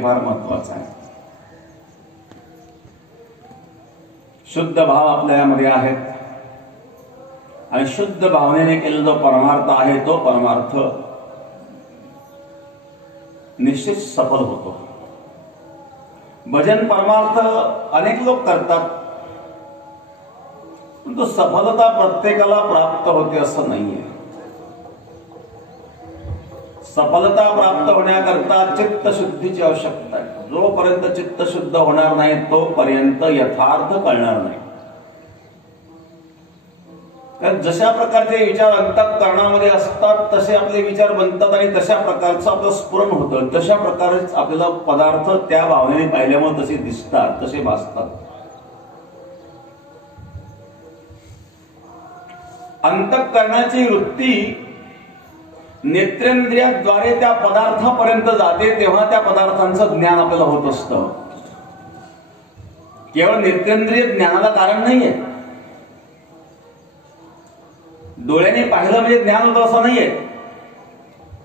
हे फार महत्वाचं आहे. शुद्ध भाव आपल्या यामध्ये आहेत आणि शुद्ध भावनेने केलेला जो परमार्थ आहे तो परमार्थ निश्चित सफल होतो. भजन परमार्थ अनेक लोक करतात, परंतु सफलता प्रत्येकाला प्राप्त होते असं नाहीये. सफलता प्राप्त होण्याकरता चित्तशुद्धीची आवश्यकता आहे. जोपर्यंत चित्त शुद्ध होणार नाही तोपर्यंत यथार्थ कळणार नाही. कारण जशा प्रकारचे विचार अंतःकरणामध्ये असतात तसे आपले विचार बनतात आणि तशा प्रकारचं आपलं स्फुरण होतं. तशा प्रकारेच आपल्याला पदार्थ त्या भावनेने पाहिल्यामुळे तसे दिसतात, तसे भासतात. अंतःकरणाची वृत्ती नेत्रेंद्रियाद्वारे त्या पदार्थापर्यंत जाते तेव्हा त्या पदार्थांचं ज्ञान आपल्याला होत असतं. केवळ नेत्रेंद्रिय ज्ञानाला कारण नाहीये. डोळ्याने पाहिलं म्हणजे ज्ञान होतं असं नाहीये.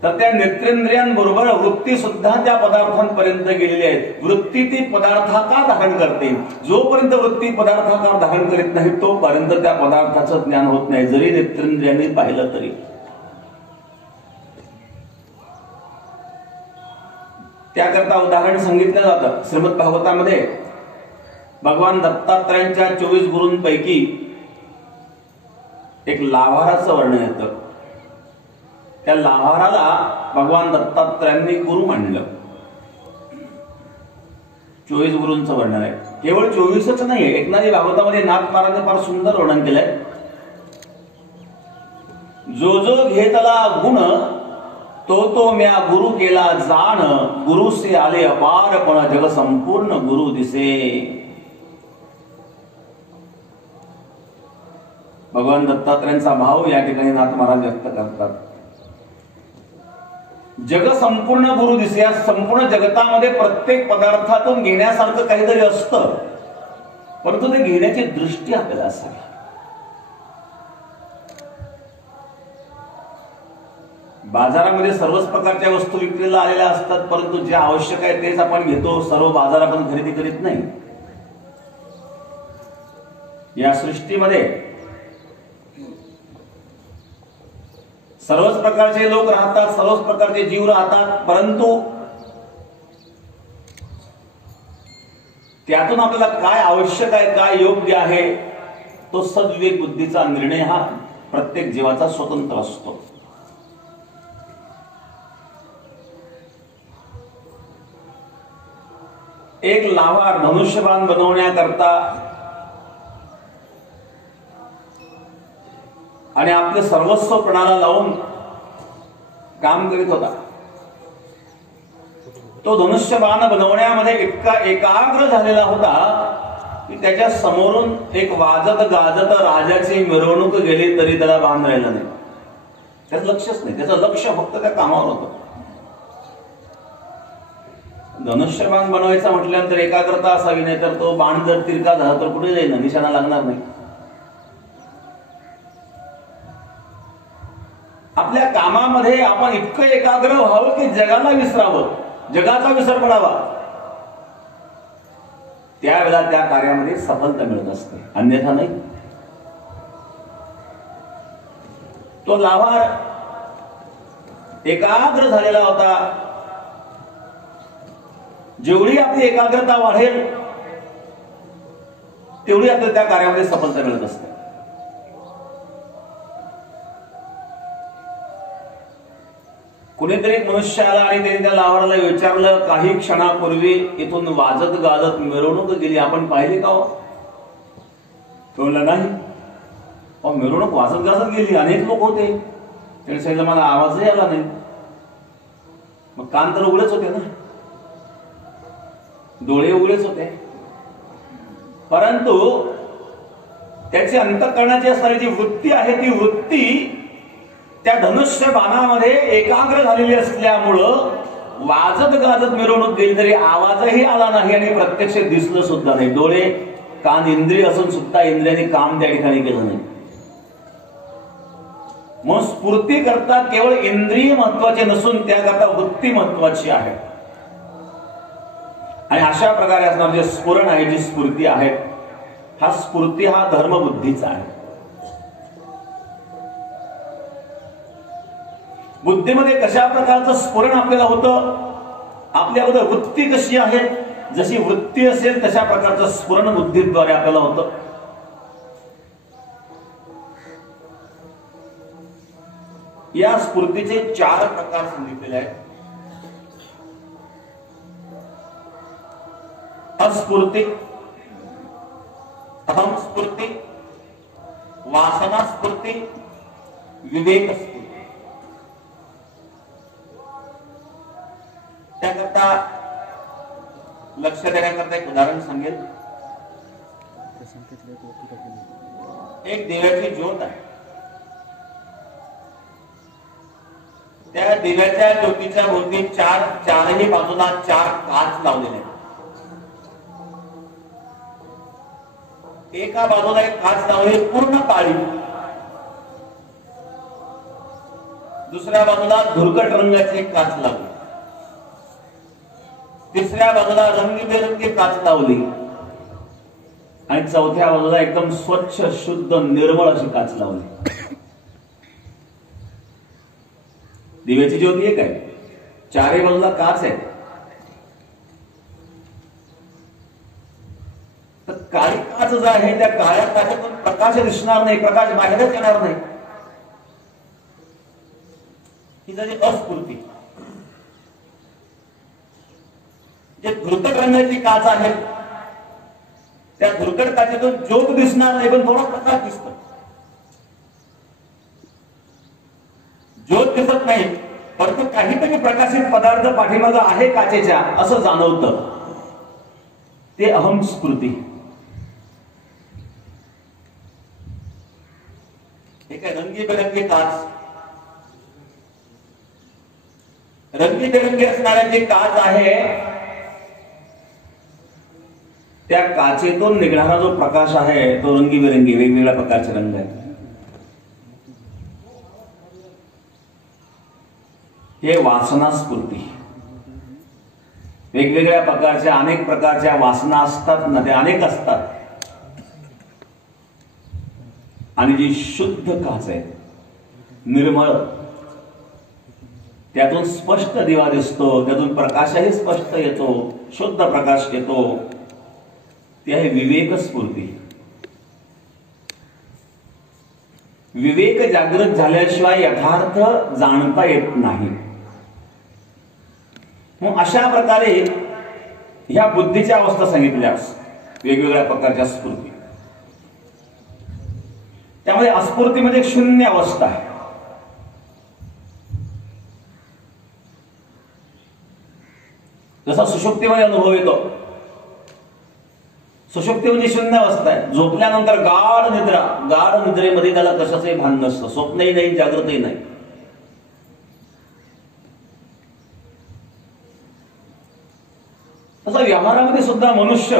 तर त्या नेत्रेंद्रियांबरोबर वृत्ती सुद्धा त्या पदार्थांपर्यंत गेलेली आहे. वृत्ती ती पदार्थाकार धारण करते. जोपर्यंत वृत्ती पदार्थाकार धारण करीत नाही तोपर्यंत त्या पदार्थाचं ज्ञान होत नाही, जरी नेत्रेंद्रियांनी पाहिलं तरी. त्याकरता उदाहरण सांगितलं जातं श्रीमद भागवतामध्ये. भगवान दत्तात्रयांच्या 24 गुरूंपैकी एक लाभाराचं वर्णन येतं. त्या लाभाराला भगवान दत्तात्रयांनी गुरु मानलं. 24 गुरूंचं वर्णन आहे. केवळ 24च नाहीये. एकनाथी भागवतामध्ये नाथ महाराजांनी फार सुंदर वर्णन केलंय. जो जो घेतला गुण तो तो म्या गुरु केला जाण, गुरु से आले अपार पण जग संपूर्ण गुरु दिसे. भगवान दत्तात्रयांचा भाव या ठिकाणी नाथ महाराज व्यक्त करतात. जग संपूर्ण गुरु दिसे. या संपूर्ण जगतामध्ये प्रत्येक पदार्थातून घेण्यासारखं काहीतरी असतं, परंतु ते घेण्याची दृष्टी आपल्याला असावी. बाजारामध्ये सर्वच प्रकारच्या वस्तू विक्रीला आलेल्या असतात, परंतु जे आवश्यक आहे तेच आपण घेतो. सर्व बाजार आपण खरेदी करीत नाही. या सृष्टीमध्ये सर्वच प्रकारचे लोक राहतात, सर्वच प्रकारचे जीव राहतात, परंतु त्यातून आपल्याला काय आवश्यक आहे, काय योग्य आहे, तो सद्विवेक बुद्धीचा निर्णय हा प्रत्येक जीवाचा स्वतंत्र असतो. एक लावार धनुष्यबाण बनवण्याकरता आणि आपले सर्वस्व पणाला लावून काम करीत होता. तो धनुष्यबाण बनवण्यामध्ये इतका एकाग्र झालेला होता की त्याच्या समोरून एक वाजत गाजत राजाची मिरवणूक गेली तरी त्याला बाण राहिलं नाही. त्याचं लक्षच नाही. त्याचं लक्ष फक्त त्या कामावर होतं. धनुष्यबाण बनवायचा म्हटल्यानंतर एकाग्रता असावी, नाही तर तो बाण जर तिरका झाला तर कुठे जाईल, निशाणा लागणार नाही. आपल्या कामामध्ये आपण इतकं एकाग्र व्हावं की जगाला विसरावं, जगाचा विसर पडावा. त्यावेळेला त्या कार्यामध्ये सफलता मिळत असते, अन्यथा नाही. तो लाभार एकाग्र झालेला होता. जेवढी आपली एकाग्रता वाढेल तेवढी आपल्याला त्या कार्यामध्ये सफलता मिळत असते. कुणीतरी एक मनुष्य आला आणि त्यांनी त्या लावाराला विचारलं, काही क्षणापूर्वी इथून वाजत गाजत मिरवणूक गेली, आपण पाहिली का? तो म्हणला नाही. मिरवणूक वाजत गाजत गेली, अनेक लोक होते. त्याने सांगितलं मला आवाजही आला नाही. मग कान तर उघडेच होते ना, डोळे उघडेच होते, परंतु त्याची अंतःकरणाची असणारी जी वृत्ती आहे ती वृत्ती त्या धनुष्य बाणामध्ये एकाग्र झालेली असल्यामुळं वाजत गाजत मिरवणूक गेली तरी आवाजही आला नाही आणि प्रत्यक्ष दिसलं सुद्धा नाही. डोळे कान इंद्रिय असून सुद्धा इंद्रियांनी काम त्या ठिकाणी केलं नाही. मग स्फूर्ती करता केवळ इंद्रिय महत्वाचे नसून त्याकरता वृत्ती महत्वाची आहे. आणि अशा प्रकारे असणार जे स्फुरण आहे, जी स्फूर्ती आहे, हा स्फूर्ती हा धर्मबुद्धीचा आहे. बुद्धीमध्ये कशा प्रकारचं स्फुरण आपल्याला होतं, आपल्याबद्दल वृत्ती कशी आहे, जशी वृत्ती असेल तशा प्रकारचं स्फुरण बुद्धीद्वारे आपल्याला होतं. या स्फूर्तीचे 4 प्रकार सांगितलेले आहेत. अस्फूर्ती, अहम स्फूर्ती, वासना स्फूर्ती, विवेक स्फूर्ती. त्याकरता लक्ष देण्याकरता एक उदाहरण सांगेल. एक दिव्याची ज्योत आहे. त्या दिव्याच्या ज्योतीच्या भोवती चारही बाजूला 4 काच लावलेले आहेत. एका बाजूला एक काच लावली पूर्ण काळी, दुसऱ्या बाजूला धुरकट रंगाची एक काच लावली, तिसऱ्या बाजूला रंगीबेरंगी काच लावली आणि चौथ्या बाजूला एकदम स्वच्छ शुद्ध निर्मळ अशी काच लावली. दिव्याची ज्योती एक आहे, 4ही बाजूला काच आहे. तर काळी काच जो आहे त्या काळ्या काचेतून प्रकाश दिसणार नाही, प्रकाश बाहेरच येणार नाही. ही झाली अस्फूर्ती. जे धुरकट रंगाची काच आहे त्या धुरकट काचेतून ज्योत दिसणार नाही, पण थोडा प्रकाश दिसतो. ज्योत दिसत नाही, परंतु काहीतरी प्रकाशित पदार्थ पाठीमागे आहे काचेच्या असं जाणवतं. ते अहम स्फूर्ती. एक रंगीबेरंगी काच, रंगीबेरंगी असणाऱ्या जी काच आहे त्या काचेतून निघणारा जो प्रकाश आहे तो रंगीबेरंगी वेगवेगळ्या प्रकारचे रंग आहेत. हे वासना स्फूर्ती. वेगवेगळ्या प्रकारच्या अनेक प्रकारच्या वासना असतात ना, ते अनेक असतात. आणि जी शुद्ध काच आहे, निर्मळ, त्यातून स्पष्ट दिवा दिसतो, त्यातून प्रकाशही स्पष्ट येतो, शुद्ध प्रकाश येतो, ती आहे विवेक स्फूर्ती. विवेक जागृत झाल्याशिवाय यथार्थ जाणता येत नाही. मग अशा प्रकारे ह्या बुद्धीच्या अवस्था सांगितल्या वेगवेगळ्या प्रकारच्या स्फूर्ती. त्यामध्ये अस्फूर्ती म्हणजे शून्य अवस्था आहे. जसा सुषुप्तीमध्ये अनुभव येतो, सुषुप्ती म्हणजे शून्य अवस्था आहे. झोपल्यानंतर गाढ निद्रा, गाढ निद्रेमध्ये त्याला कशाचंही भान नसतं, स्वप्नही नाही, जागृतही नाही. तसा व्यवहारामध्ये सुद्धा मनुष्य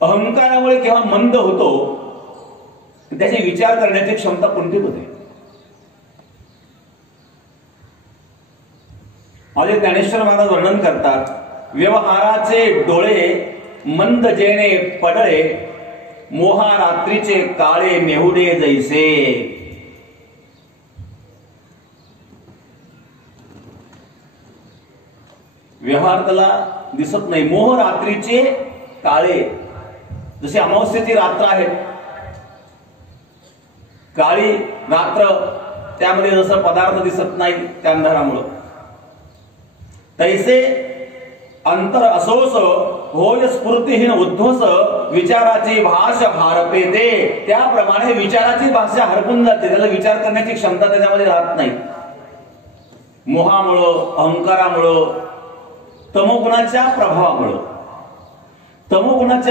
अहंकारामुळे केव्हा मंद होतो, त्याचे विचार करण्याची क्षमता कुंठित होते. माझे ज्ञानेश्वर महाराज वर्णन करतात, व्यवहाराचे डोळे मंद जेणे पडळे, मोहा रात्रीचे काळे मेहुडे जैसे. व्यवहार त्याला दिसत नाही. मोह रात्रीचे काळे, जसे अमावस्येची रात्र आहे, काळी रात्र, त्यामध्ये जसं पदार्थ दिसत नाही त्या अंधारामुळं, तैसे अंतर असोस होय स्फूर्तीहीन उद्ध्वस, विचाराची भाषा हारपे दे. त्याप्रमाणे विचाराची भाषा हरपून जाते, त्याला विचार करण्याची क्षमता त्याच्यामध्ये राहत नाही. मोहामुळं, अहंकारामुळं, तमोगुणाच्या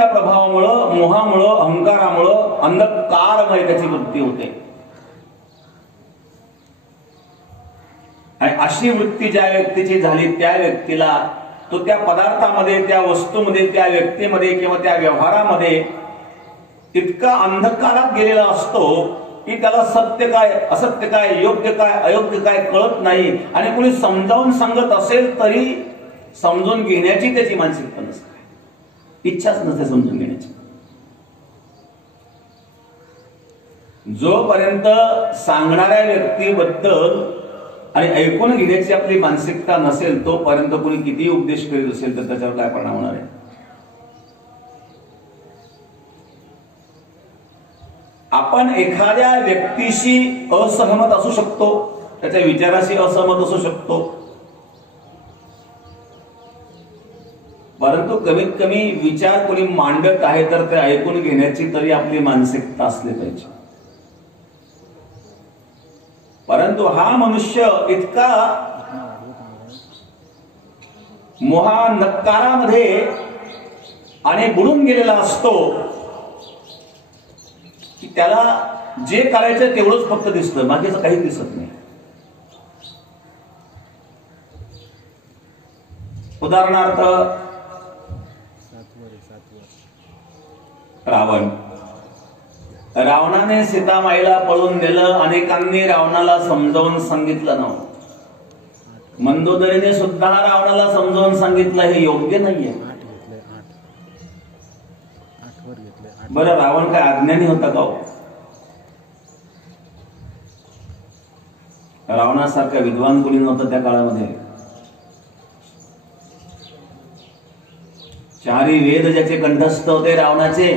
प्रभावामुळं, मोहामुळं, अहंकारामुळं अंधकारमय त्याची वृत्ती होते. आणि अशी वृत्ती ज्या व्यक्तीची झाली त्या व्यक्तीला तो त्या पदार्थामध्ये, त्या वस्तूमध्ये, त्या व्यक्तीमध्ये किंवा त्या व्यवहारामध्ये इतका अंधकारात गेलेला असतो की त्याला सत्य काय, असत्य काय, योग्य काय, अयोग्य काय कळत नाही. आणि कोणी समजावून सांगत असेल तरी समजून घेण्याची त्याची मानसिकता नसते, इच्छाच नसते समजून घेण्याची. जोपर्यंत सांगणाऱ्या व्यक्तीबद्दल आणि ऐकून घेण्याची आपली मानसिकता नसेल तोपर्यंत कोणी कितीही उपदेश करीत असेल तर त्याच्यावर काय परिणाम होणार आहे? आपण एखाद्या व्यक्तीशी असहमत असू शकतो, त्याच्या विचाराशी असहमत असू शकतो, परंतु कमीत कमी विचार कोणी मांडत आहे तर ते ऐकून घेण्याची तरी आपली मानसिकता असली पाहिजे. परंतु हा मनुष्य इतका मोहानक्कारामध्ये आणि बुडून गेलेला असतो की त्याला जे करायचं तेवढंच फक्त दिसतं, बाकीचं काही दिसत नाही. उदाहरणार्थ रावणाने सीतामाईला पळून नेलं. अनेकांनी रावणाला समजावून सांगितलं नव्हतं. मंदोदरीने सुद्धा रावणाला समजावून सांगितलं हे योग्य नाहीये. बरं, रावण काय अज्ञानी होता का? रावणासारखा विद्वान कोणी नव्हतं त्या काळामध्ये. चारी वेद ज्याचे कंठस्थ होते रावणाचे,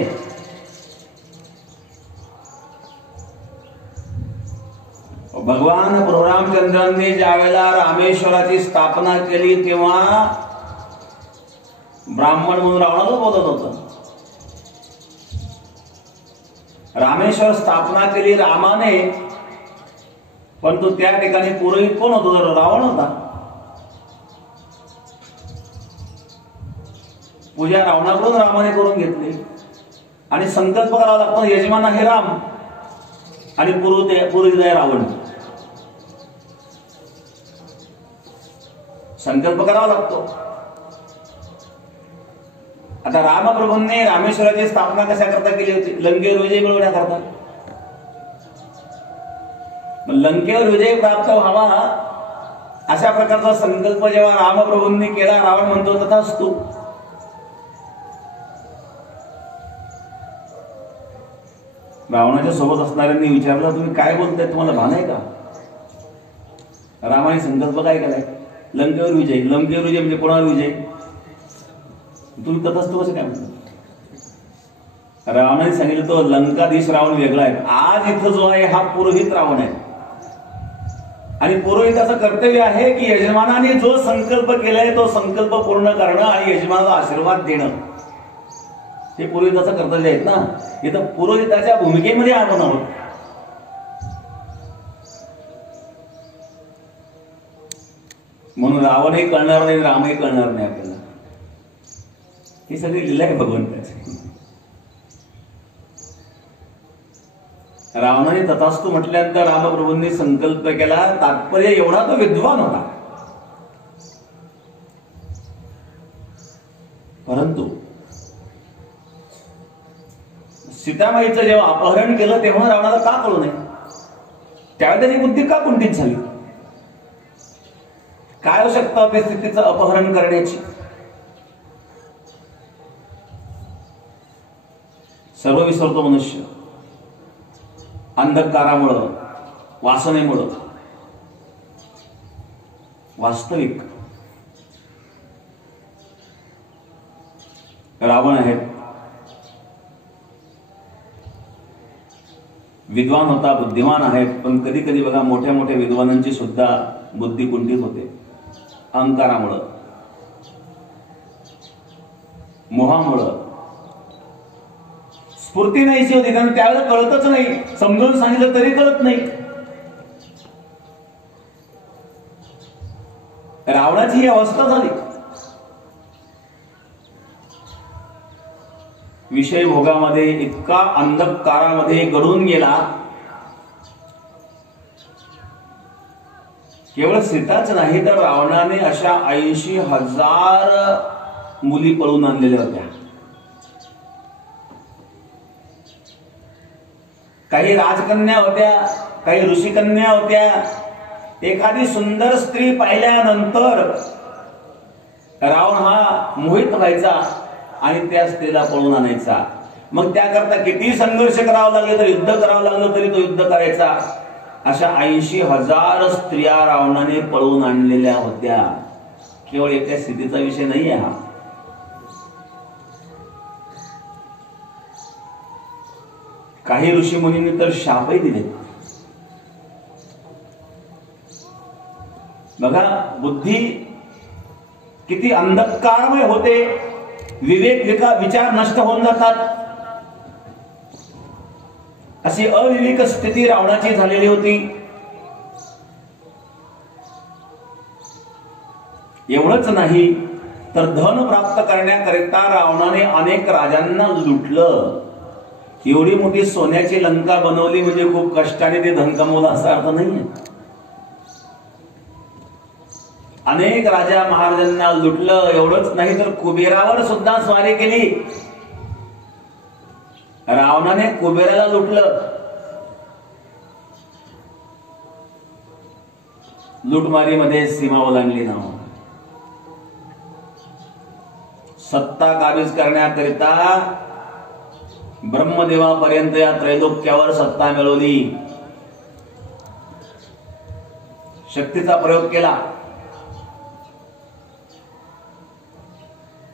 भगवान प्रभू रामचंद्रांनी ज्या वेळेला रामेश्वराची स्थापना केली तेव्हा ब्राह्मण म्हणून रावणाला बोलत होतं. रामेश्वर स्थापना केली रामाने, परंतु त्या ठिकाणी पुरोहित कोण होतो? तर रावण होता. पूजा रावणाकडून रामाने करून घेतली आणि संकल्प करावा लागतो यजमान आहे राम आणि पुरोहित आहे रावण. संकल्प करावा लागतो. आता रामप्रभूंनी रामेश्वराची स्थापना कशा करता केली होती? लंकेवर विजय मिळवण्याकरता. लंकेवर विजय प्राप्त व्हावा अशा प्रकारचा संकल्प जेव्हा रामप्रभूंनी केला, रावण म्हणतो तथास्तु. रावणाच्या सोबत असणाऱ्यांनी विचारलं तुम्ही काय बोलताय, तुम्हाला भान आहे का? रामाने संकल्प काय केलाय? लंकेवर विजय. लंकेवर विजय म्हणजे कोणावर विजय? तुम्ही तथास्तु कसं काय म्हणता? रावणाने सांगितलं तो लंकाधीश रावण वेगळा आहे. आज इथं जो आहे हा पुरोहित रावण आहे आणि पुरोहिताचं कर्तव्य आहे की यजमानाने जो संकल्प केलाय तो संकल्प पूर्ण करणं आणि यजमानाला आशीर्वाद देणं, हे पुरोहिताचं कर्तव्य आहेत ना. इथं पुरोहिताच्या भूमिकेमध्ये आपण आहोत. म्हणून रावणही कळणार नाही, रामही कळणार नाही आपल्याला. ही सगळी लीला आहे भगवंताची. रावणाने तथास्तु म्हटल्यानंतर रामप्रभूंनी संकल्प केला. तात्पर्य एवढा तो विद्वान होता, परंतु सीतामाईचं जेव्हा अपहरण केलं तेव्हा रावणाला का कळू नये? त्यावेळी त्याची बुद्धी का कुंठित झाली? काय आवश्यकता होती स्थितीचं अपहरण करण्याची? सर्व विसरतो मनुष्य अंधकारामुळं, वासनेमुळं. वास्तविक रावण आहे, विद्वान होता, बुद्धिमान आहेत, पण कधी कधी बघा मोठ्या मोठ्या विद्वानांची सुद्धा बुद्धी कुंठित होते अहंकारामुळं, मोहामुळं. स्फूर्ती नाहीशी होती, कारण त्यावेळेला कळतच नाही. समजून सांगितलं तरी कळत नाही. रावणाची ही अवस्था झाली. विषय भोगामध्ये इतका अंधकारामध्ये गढून गेला. केवळ सीताच नाही तर रावणाने अशा 80,000 मुली पळून आणलेल्या होत्या. काही राजकन्या होत्या, काही ऋषिकन्या होत्या. एखादी सुंदर स्त्री पाहिल्यानंतर रावण हा मोहित व्हायचा आणि त्या स्त्रीला पळून आणायचा. मग त्याकरता किती संघर्ष करावा लागले तर, युद्ध करावं लागलं तरी तो युद्ध करायचा. अशा 80,000 स्त्रिया रावणाने पळवून आणलेल्या होत्या. केवळ एका स्थितीचा विषय नाही हा. काही ऋषी मुनींनी तर शापही दिले. बघा बुद्धी किती अंधकारमय होते, विवेक विचार नष्ट होऊन जातात. अशी अविवेक स्थिती रावणाची झालेली होती. एवढंच नाही तर धन प्राप्त करण्याकरिता रावणाने अनेक राजांना लुटलं. एवढी मोठी सोन्याची लंका बनवली म्हणजे खूप कष्टाने ते धन कमवलं असा अर्थ नाहीये. अनेक राजा महाराजांना लुटलं. एवढंच नाही तर कुबेरावर सुद्धा स्वारी केली. रावणाने कुबेराला लुटलं. लुटमारीमध्ये सीमा ओलांडली ना. सत्ता काबीज करण्याकरिता ब्रह्मदेवापर्यंत या त्रैलोक्यावर सत्ता मिळवली. शक्तीचा प्रयोग केला.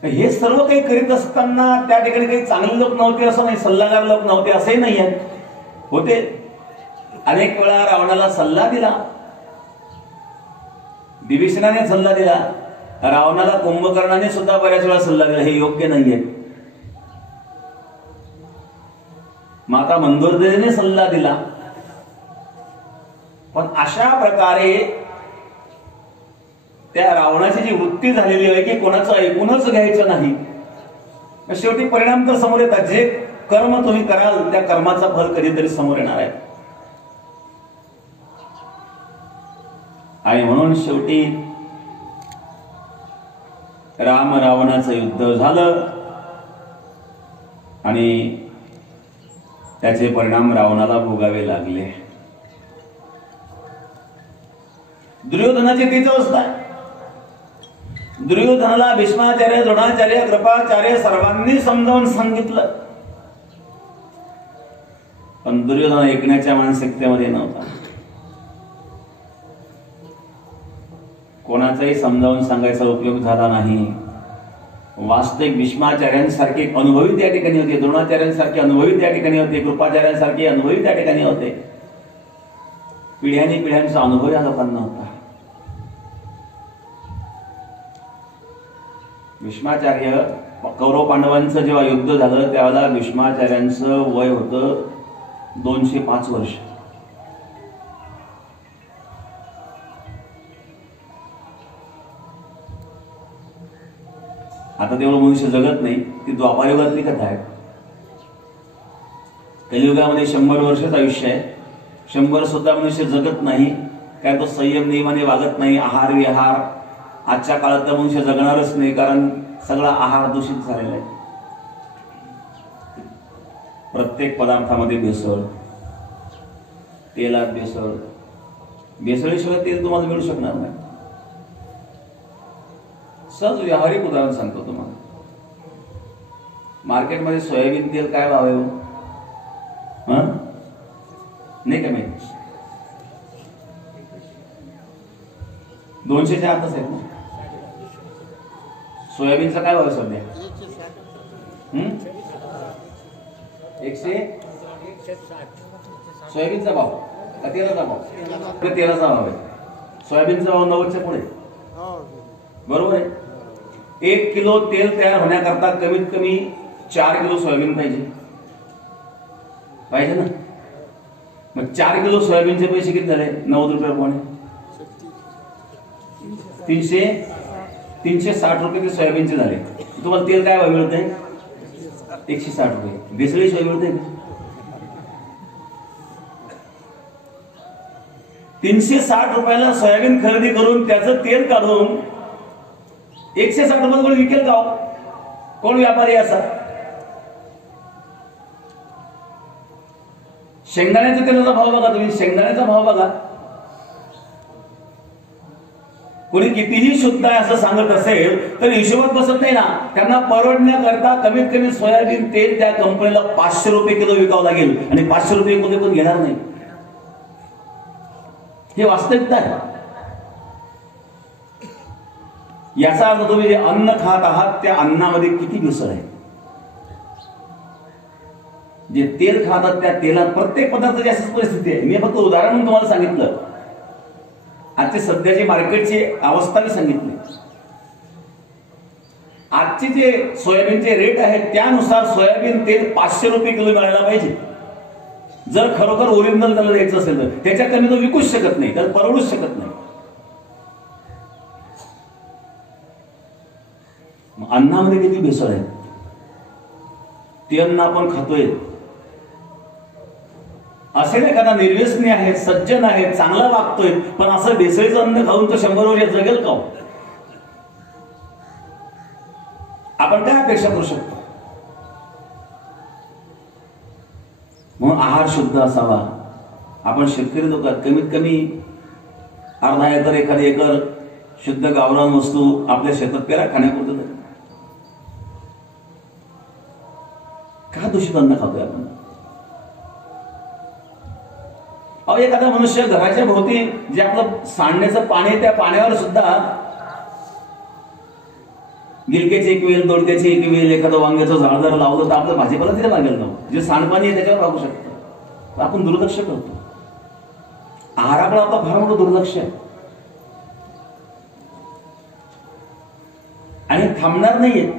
हे सर्व काही करीत असताना त्या ठिकाणी काही चांगले लोक नव्हते असं नाही, सल्लागार लोक नव्हते असंही नाही आहे. होते. अनेक वेळा रावणाला सल्ला दिला. विभीषणाने सल्ला दिला. रावणाला कुंभकर्णाने सुद्धा बऱ्याच वेळा सल्ला दिला, हे योग्य नाहीये. माता मंदोदरीने सल्ला दिला. पण अशा प्रकारे त्या रावणाची जी वृत्ती झालेली आहे की कोणाचं ऐकूनच घ्यायचं नाही. शेवटी परिणाम तर समोर येतात. जे कर्म तुम्ही कराल त्या कर्माचा फल कधीतरी समोर येणार आहे. आणि म्हणून शेवटी राम रावणाचं युद्ध झालं आणि त्याचे परिणाम रावणाला भोगावे लागले. दुर्योधनाची तीच अवस्था आहे. दुर्योधनाला भीष्माचार्य, द्रोणाचार्य, कृपाचार्य सर्वांनी समजावून सांगितलं, पण दुर्योधन ऐकण्याच्या मानसिकतेमध्ये नव्हता. कोणाचाही समजावून सांगायचा उपयोग झाला नाही. वास्तविक भीष्माचार्यांसारखे अनुभवी त्या ठिकाणी होते, द्रोणाचार्यांसारखे अनुभवी त्या ठिकाणी होते, कृपाचार्यांसारखे अनुभवी त्या ठिकाणी होते. पिढ्यानी पिढ्यांचा अनुभव या लोकांना होता. भीष्माचार्य, कौरव पांडवांचं जेव्हा युद्ध झालं त्यावेळेला भीष्माचार्यांचं वय होतं 205 वर्ष. आता तेवढं मनुष्य जगत नाही. ती द्वापारयुगातली कथा आहे. कलियुगामध्ये 100 वर्षाचं आयुष्य आहे. 100 सुद्धा मनुष्य जगत नाही. काय तो संयम नियमाने वागत नाही. आहार विहार आजच्या काळात तर मनुष्य जगणारच नाही, कारण सगळा आहार दूषित झालेला आहे. प्रत्येक पदार्थामध्ये भेसळ, तेलात भेसळ. भेसळीशिवाय तेल तुम्हाला मिळू शकणार नाही. सहज व्यावहारिक उदाहरण सांगतो तुम्हाला. मार्केटमध्ये सोयाबीन तेल काय भाव आहे? नाही का माहिती? 200च्या आतच आहेत ना. सोयाबीनचा काय भाव सध्या? 160. सोयाबीनचा भाव का तेलाचा भाव? तेलाचा भाव आहे. सोयाबीनचा भाव 90च्या पुढे. बरोबर आहे. 1 किलो तेल तयार होण्याकरता कमीत कमी 4 किलो सोयाबीन पाहिजे ना. मग 4 किलो सोयाबीनचे पैसे किती झाले? 90 रुपये कोण? 360 रुपये ते सोयाबीनचे झाले. तुम्हाला तेल काय भाव मिळतंय? 160 रुपये. भेसळी सोय मिळते. 360 रुपयाला सोयाबीन खरेदी करून त्याचं तेल काढून 160 रुपये विकेल का? कोण व्यापारी असा? शेंगदाण्याचा तेलाचा भाव बघा तुम्ही. शेंगदाण्याचा भाव बघा. कोणी कितीही शुद्ध आहे असं सांगत असेल तर हिशोबात बसत नाही ना. त्यांना परवडण्याकरता कमीत कमी सोयाबीन तेल त्या कंपनीला 500 रुपये किलो विकावं लागेल आणि 500 रुपये कोणी पण घेणार नाही. हे वास्तविकता आहे. याचा अर्थ तुम्ही जे अन्न खात आहात त्या अन्नामध्ये किती भेसळ आहे. जे तेल खातात त्या तेलात प्रत्येक पदार्थाची अशीच परिस्थिती आहे. मी फक्त उदाहरण म्हणून तुम्हाला सांगितलं. आजची सध्याची मार्केटची अवस्था मी सांगितली. आजचे जे सोयाबीनचे रेट आहेत त्यानुसार सोयाबीन तेल 500 रुपये किलो मिळायला पाहिजे. जर खरोखर ओरिजिनल त्याला द्यायचं असेल तर त्याच्या कमी तो विकूच शकत नाही, त्याला परवडूच शकत नाही. अन्नामध्ये किती भेसळ आहे. ते अन्न आपण खातोय. असे एखादा निर्व्यसनी आहेत, सज्जन आहेत, चांगला वागतोय, पण असं भेसळीचं अन्न खाऊन तो 100 वर्ष जगेल का? आपण काय अपेक्षा करू शकतो? म्हणून आहार शुद्ध असावा. आपण शेतकरी लोक कमीत कमी अर्धा एकर, एखादी एकर शुद्ध गावरान वस्तू आपल्या शेतात पेरा खाण्यापुरतं. का दूषित अन्न खातोय आपण? अहो, एखादा मनुष्य घराच्या भोवती जे आपलं सांडण्याचं पाणी त्या पाण्यावर सुद्धा गिलक्याची एक वेल, दोडक्याची एक वेल, एखादं वांग्याचं झाड जर लावलं तर आपलं भाजीपाला तिथे लागेल ना. जे सांडपाणी आहे त्याच्यावर लागू शकतं. आपण दुर्लक्ष करतो. आहाराकडे आपलं फार मोठं दुर्लक्ष आहे आणि थांबणार नाहीये.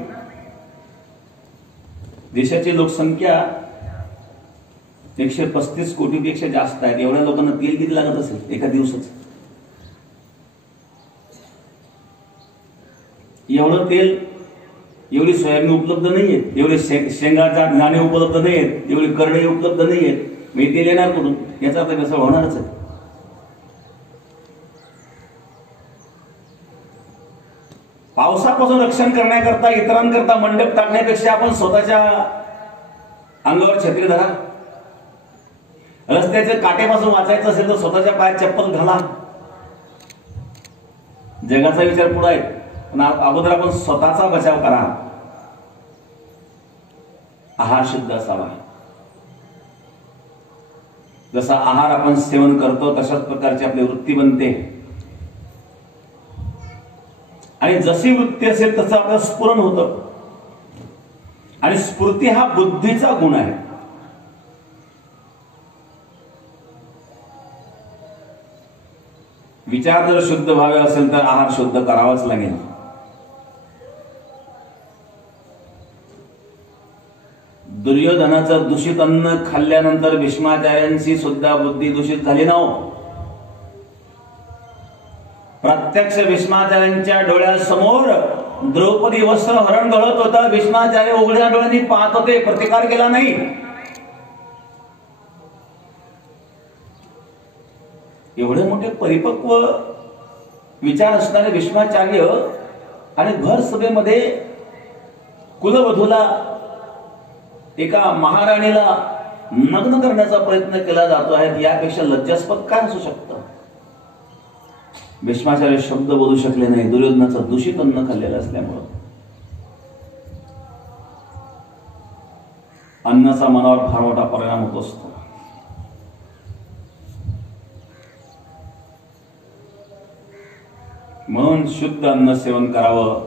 देशाची लोकसंख्या 135 कोटीपेक्षा जास्त आहे. एवढ्या लोकांना तेल किती लागत असेल एका दिवसाच? एवढं तेल, एवढी सोयाबीन उपलब्ध नाहीये, एवढे शेंगाच्या दाणे उपलब्ध नाहीयेत, एवढी करडे उपलब्ध नाहीयेत. मी तेल येणार कुठून? याचा अर्थ कसं होणारच आहे. पावसापासून रक्षण करण्याकरता इतरांकरता मंडप टाकण्यापेक्षा आपण स्वतःच्या अंगावर छत्री धरा. रस्त्याच्या काटेपासून वाचायचं असेल तर स्वतःच्या पायात चप्पल घाला. जगाचा विचार पुढे आहे, पण अगोदर आपण स्वतःचा बचाव करा. आहार शुद्ध असावा. जसा आहार आपण सेवन करतो तशाच प्रकारची आपली वृत्ती बनते आणि जशी वृत्ती असेल तसं आपलं स्फुरण होतं. आणि स्फूर्ती हा बुद्धीचा गुण आहे. विचार जर शुद्ध व्हावे असेल तर आहार शुद्ध करावाच लागेल. दुर्योधनाचं दूषित अन्न खाल्ल्यानंतर भीष्माचार्यांची सुद्धा बुद्धी दूषित झाली ना. प्रत्यक्ष भीष्माचार्यांच्या डोळ्यासमोर द्रौपदी वस्त्र हरण गळत होता. भीष्माचार्य उघड्या डोळ्यांनी पाहत होते, प्रतिकार केला नाही. एवढे मोठे परिपक्व विचार असणारे भीष्माचार्य आणि भर सभेमध्ये कुलवधूला, एका महाराणीला नग्न करण्याचा प्रयत्न केला जातो आहे. यापेक्षा लज्जास्पद काय असू शकतं? भीष्माचार्य शब्द बोलू शकले नाही दुर्योधनाचं दूषित अन्न खाल्लेलं असल्यामुळं. अन्नाचा मनावर फार मोठा परिणाम होत असतो. म्हणून शुद्ध अन्न सेवन करावं.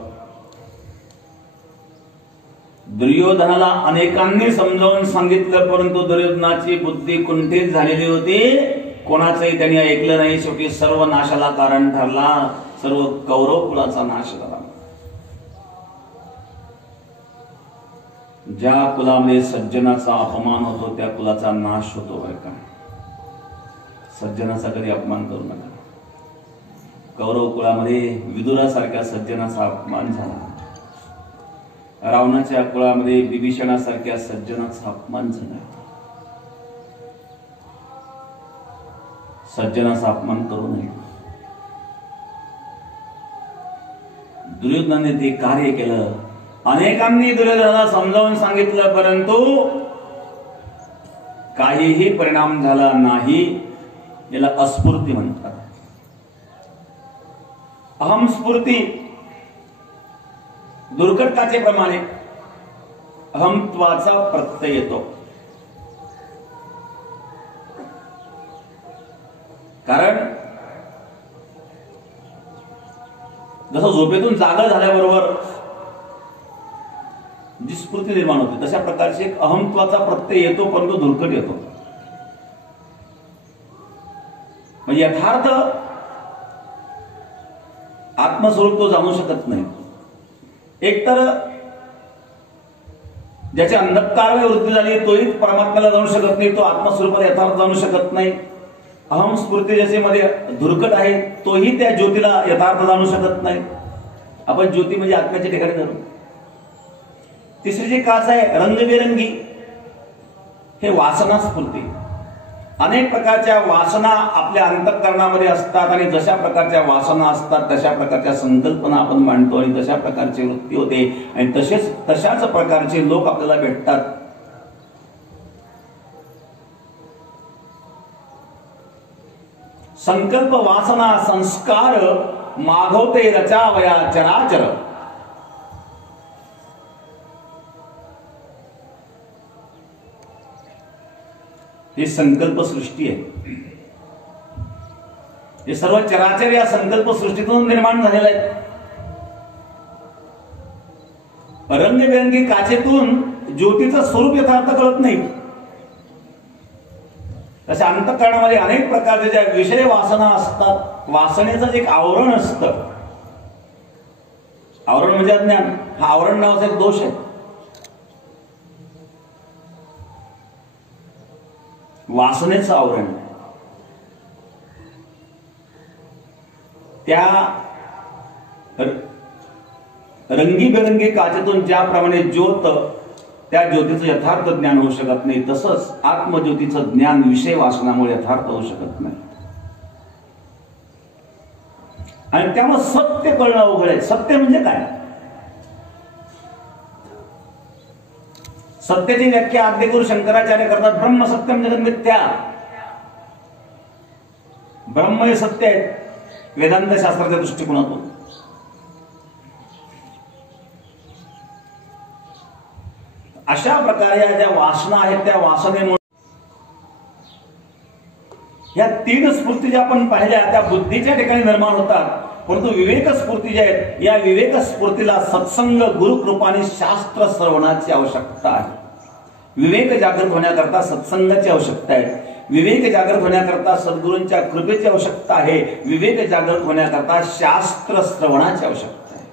दुर्योधनाला अनेकांनी समजावून सांगितलं, परंतु दुर्योधनाची बुद्धी कुंठित झालेली होती. कोणाचंही त्यांनी ऐकलं नाही. शेवटी सर्व नाशाला कारण ठरला. सर्व कौरव कुलाचा नाश झाला. ज्या कुलामध्ये सज्जनाचा अपमान होतो त्या कुलाचा नाश होतो. बरं का, सज्जनाचा कधी अपमान करू नका. कौरव कुळामध्ये विदुरासारख्या सज्जनाचा अपमान झाला. रावणाच्या कुळामध्ये बिभीषणासारख्या सज्जनाचा अपमान झाला. सज्जनाचा अपमान करू नये. दुर्योधनाने ते कार्य केलं. अनेकांनी दुर्योधनाला समजावून सांगितलं, परंतु काहीही परिणाम झाला नाही. याला अस्फूर्ती म्हणतात. अहम स्फूर्ती दुर्घट काचेप्रमाणे अहमत्वाचा प्रत्यय येतो. कारण जसं झोपेतून जागा झाल्याबरोबर जी स्फूर्ती निर्माण होते तशा प्रकारचे एक अहमत्वाचा प्रत्यय येतो, परंतु धुरकट येतो. म्हणजे यथार्थ आत्मस्वरूप तो जाणू शकत नाही. एकतर ज्याच्या अंधकार वृत्ती झाली तोही परमात्म्याला जाणू शकत नाही, तो आत्मस्वरूपाला यथार्थ जाणू शकत नाही. अहम स्फूर्ती ज्याच्यामध्ये धुरकट आहे तोही त्या ज्योतीला यथार्थ जाणू शकत नाही. आपण ज्योती म्हणजे आत्म्याच्या ठिकाणी धरू. तिसरी जी काच आहे रंगबेरंगी, हे वासना स्फूर्ती. अनेक प्रकारच्या वासना आपल्या अंतःकरणामध्ये असतात आणि जशा प्रकारच्या वासना असतात तशा प्रकारच्या संकल्पना आपण मांडतो आणि तशा प्रकारची वृत्ती होते आणि तशाच प्रकारचे लोक आपल्याला भेटतात. संकल्प वासना संस्कार मागवते रचावया चराचर. ही संकल्प सृष्टी आहे. हे सर्व चराचर या संकल्प सृष्टीतून निर्माण झालेलं आहे. रंगबेरंगी काचेतून ज्योतीचं स्वरूप यथार्थ कळत नाही. तशा अंतःकरणामध्ये अनेक प्रकारचे ज्या विषय वासना असतात, वासनेचं जे एक आवरण असतं, आवरण म्हणजे अज्ञान. हा आवरण नावाचा एक दोष आहे. वासनेचं आवरण. त्या रंगीबेरंगी काचेतून ज्याप्रमाणे ज्योत त्या ज्योतीचं यथार्थ ज्ञान होऊ शकत नाही, तसंच आत्मज्योतीचं ज्ञान विषय वासनामुळे यथार्थ होऊ शकत नाही. आणि त्यामुळे सत्य कळणं अवघड आहे. सत्य म्हणजे काय? सत्याची व्याख्या आद्यगुरु शंकराचार्य करतात. ब्रह्म सत्यम जगत मिथ्या. ब्रह्म हे सत्य आहे वेदांत शास्त्राच्या दृष्टिकोनातून. अशा प्रकारे या ज्या वासना आहेत त्या वासनेमुळे या तीन स्फूर्ती ज्या आपण पाहिल्या त्या बुद्धीच्या ठिकाणी निर्माण होतात. परंतु विवेक स्फूर्ती ज्या आहेत या विवेक स्फूर्तीला सत्संग गुरुकृपाने शास्त्र श्रवणाची आवश्यकता आहे. विवेक जागृत होण्याकरता सत्संगाची आवश्यकता आहे. विवेक जागृत होण्याकरता सद्गुरूंच्या कृपेची आवश्यकता आहे. विवेक जागृत होण्याकरता शास्त्र श्रवणाची आवश्यकता आहे.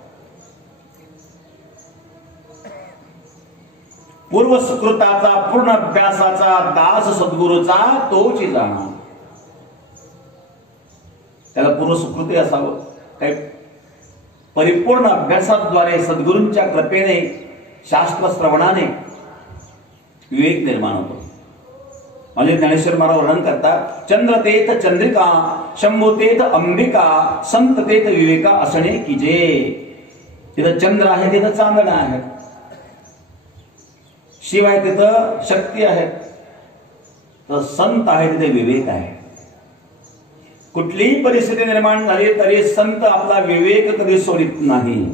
पूर्व सुकृताचा पूर्ण अभ्यासाचा दास सद्गुरूचा तोची जाणा. त्याला पूर्व सुकृती असावं. काही परिपूर्ण अभ्यासाद्वारे सद्गुरूंच्या कृपेने शास्त्र श्रवणाने विवेक निर्माण होतो. म्हणजे ज्ञानेश्वर महाराज वर्णन करतात, चंद्र तेथ चंद्रिका शंभू तेथ अंबिका संत तेथ विवेका असणे कीजे. तिथं चंद्र आहे तिथं चांदणं आहे, शिव आहे तिथं शक्ती आहे, तर संत आहे तिथे विवेक आहे. कुठलीही परिस्थिती निर्माण झाली तरी संत आपला विवेक कधी सोडित नाही.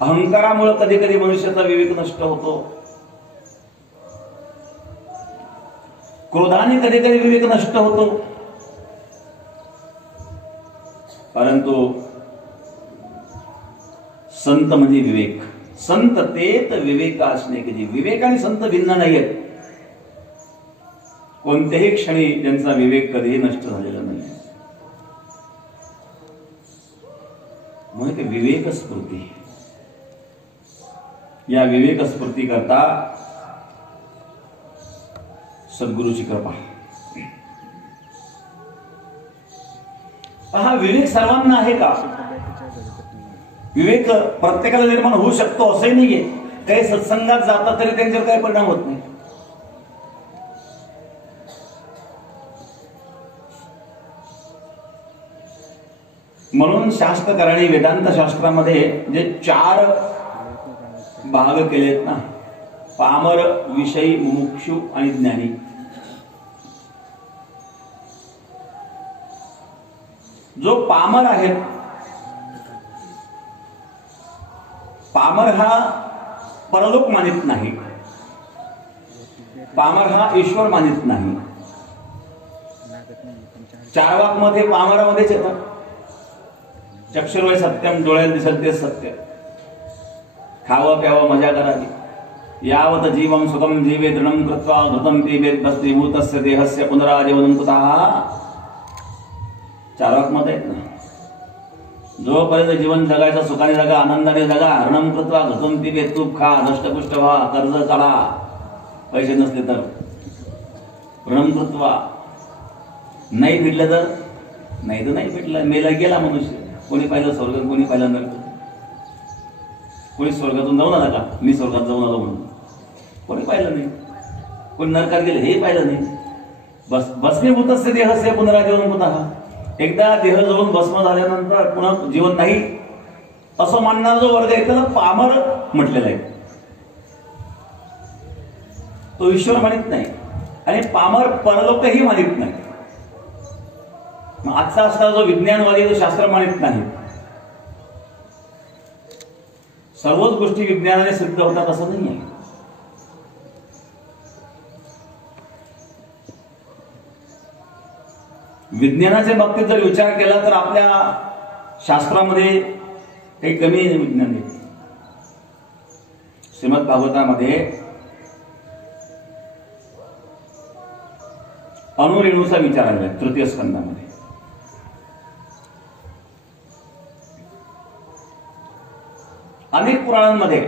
अहंकारामुळे कधी कधी मनुष्याचा विवेक नष्ट होतो. क्रोधाने कधी कधी विवेक नष्ट होतो. परंतु संत म्हणजे विवेक. संत तेत विवेक असणे की विवेक आणि संत भिन्न नाही आहेत. कोणत्याही क्षणी त्यांचा विवेक कधीही नष्ट झालेला नाही. म्हणून विवेक स्फूर्ती. या विवेक स्फूर्ती करता सद्गुरूची कृपा. हा विवेक सर्वांना आहे का? विवेक प्रत्येकाला निर्माण होऊ शकतो असंही नाहीये. काही सत्संगात जातात तरी त्यांच्यावर काही परिणाम होत नाही. म्हणून शास्त्रकारांनी वेदांत शास्त्रामध्ये जे 4 भाग केलेत ना, पामर, विषयी, मुमुक्षु आणि ज्ञानी. जो पामर आहे पामर हा परलोक मानित नाही, पामर हा ईश्वर मानित नाही. चार मध्ये पामरामध्येच येतात. चक्षुर्वय सत्यम, डोळ्यात दिसत ते सत्य. खावं प्यावं मजा करावी. यावत जीवम सुखम जीवे दृढम कृत्वा घृतम पिबेत भस्त्रीभूतस्य देहस्य पुनराजीवनं कुतः. चार मध्ये आहेत ना. जोपर्यंत जीवन जगायचं सुखाने जगा, आनंदाने जगा. हरणम कृत्वा घृतम पिबेत, तूप खा, दष्टपुष्ट व्हा, कर्ज काढा, पैसे नसले तर. ऋणम कृत्वा, नाही भेटलं तर नाही, तर नाही भेटलं, मेला गेला मनुष्य. कोणी पाहिलं स्वर्ग, कोणी पाहिलं नरक. कोणी स्वर्गातून जाऊन आला का, मी स्वर्गात जाऊन आलो म्हणून, कोणी पाहिलं नाही. कोणी नरकात गेलं हे पाहिलं नाही. भस्मीभूतस्य देहस्य पुनराजीवनं कुतः. एकदा देह जळून भस्म झाल्यानंतर पुन्हा जीवन नाही असं मानणारा जो वर्ग आहे त्याला पामर म्हटलेला आहे. तो ईश्वर मानित नाही आणि पामर परलोकही मानित नाही. आजचा असणारा जो विज्ञानवादी, जो शास्त्र मानित नाही. सर्वच गोष्टी विज्ञानाने सिद्ध होतात असं नाही आहे. विज्ञानाच्या बाबतीत जर विचार केला तर आपल्या शास्त्रामध्ये काही कमी विज्ञान आहे. श्रीमद भागवतामध्ये अणुरेणूचा विचार आलेला आहे. तृतीय स्कंदामध्ये अनेक पुराणांमध्ये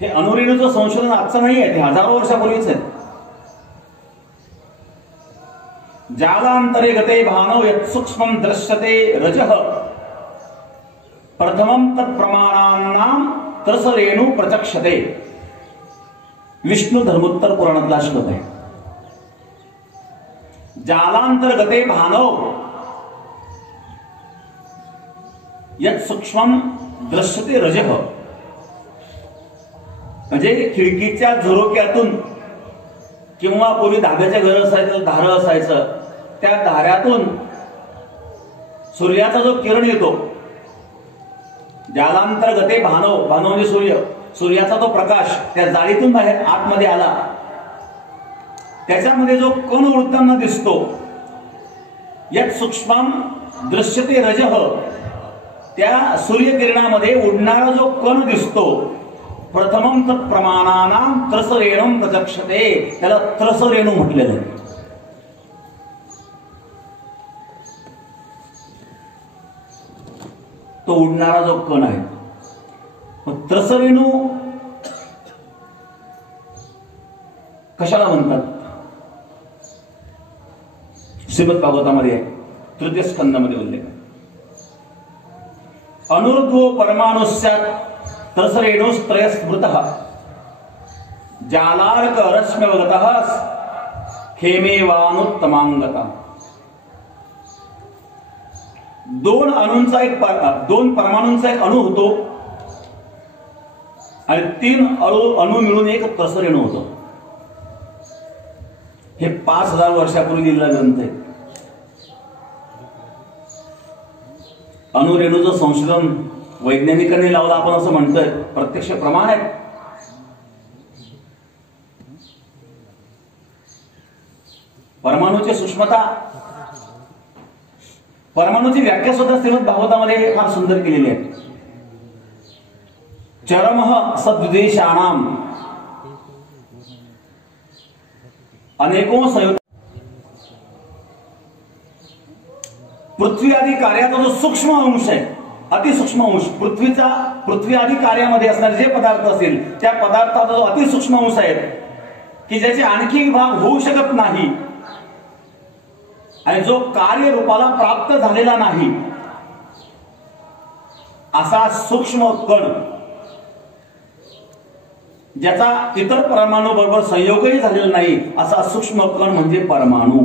हे अणुरेणूचं संशोधन आजचं नाही आहे, ते हजारो वर्षापूर्वीच आहे. जालांतरे गते भानौ यत् सूक्ष्मं दृश्यते रजः प्रथमं तत् प्रमाणानां त्रसरेणु प्रचक्षते. विष्णू धर्मोत्तर पुराणातला श्लोक आहे. जालांतर गते भानौ यत् सूक्ष्मं दृश्यते रजः, म्हणजे खिडकीच्या झरोक्यातून किंवा पूर्वी धाब्याच्या घर असायचं, धार असायचं, त्या धाऱ्यातून सूर्याचा जो किरण येतो, जालांतर गते भानव, भानव म्हणजे सूर्य, सूर्याचा तो प्रकाश त्या जाळीतून बाहेर आतमध्ये आला, त्याच्यामध्ये जो कण उडताना दिसतो, यात सूक्ष्म दृश्यते रजः, त्या सूर्यकिरणामध्ये उडणारा जो कण दिसतो, प्रथमं तत् प्रमाणानां त्रसरेणुं प्रचक्षते, त्याला त्रसरेणू म्हटलेलं आहे. तो उडणारा जो कण आहे. त्रसरेणू कशाला म्हणतात? श्रीमद भागवतामध्ये तृतीय स्कंदामध्ये उल्लेख आहे. अनुर्ध्वो परमाणुस्यात् त्रसरेणुस्त्रयस्मृतः जालार्क रश्म्यवगतः खेमेवानुत्तमांगता. दोन परमाणूंचा एक अणू होतो आणि 3 अणू मिळून एक त्रसरेणू होतो. हे 5000 वर्षापूर्वी लिहिलेला ग्रंथ आहे. अणुरेणूचं संशोधन वैज्ञानिकांनी लावलं, आपण असं म्हणतोय, प्रत्यक्ष प्रमाण आहे. परमाणूची सूक्ष्मता, परमाणूची व्याख्या सुद्धा श्रीमद भागवतामध्ये फार सुंदर केलेली आहे. चरमः सद्विदेशानाम अनेकों संयुक्त. पृथ्वी आदी कार्याचा जो सूक्ष्म अंश आहे, अतिसूक्ष्म अंश, पृथ्वी आदी कार्यामध्ये असणारे जे पदार्थ असतील त्या पदार्थाचा जो अतिसूक्ष्म अंश आहे की ज्याचे आणखी विभाग होऊ शकत नाही आणि जो कार्य रूपाला प्राप्त झालेला नाही, असा सूक्ष्म कण, ज्याचा इतर परमाणू बरोबर संयोगही झालेला नाही, असा सूक्ष्म कण म्हणजे परमाणू.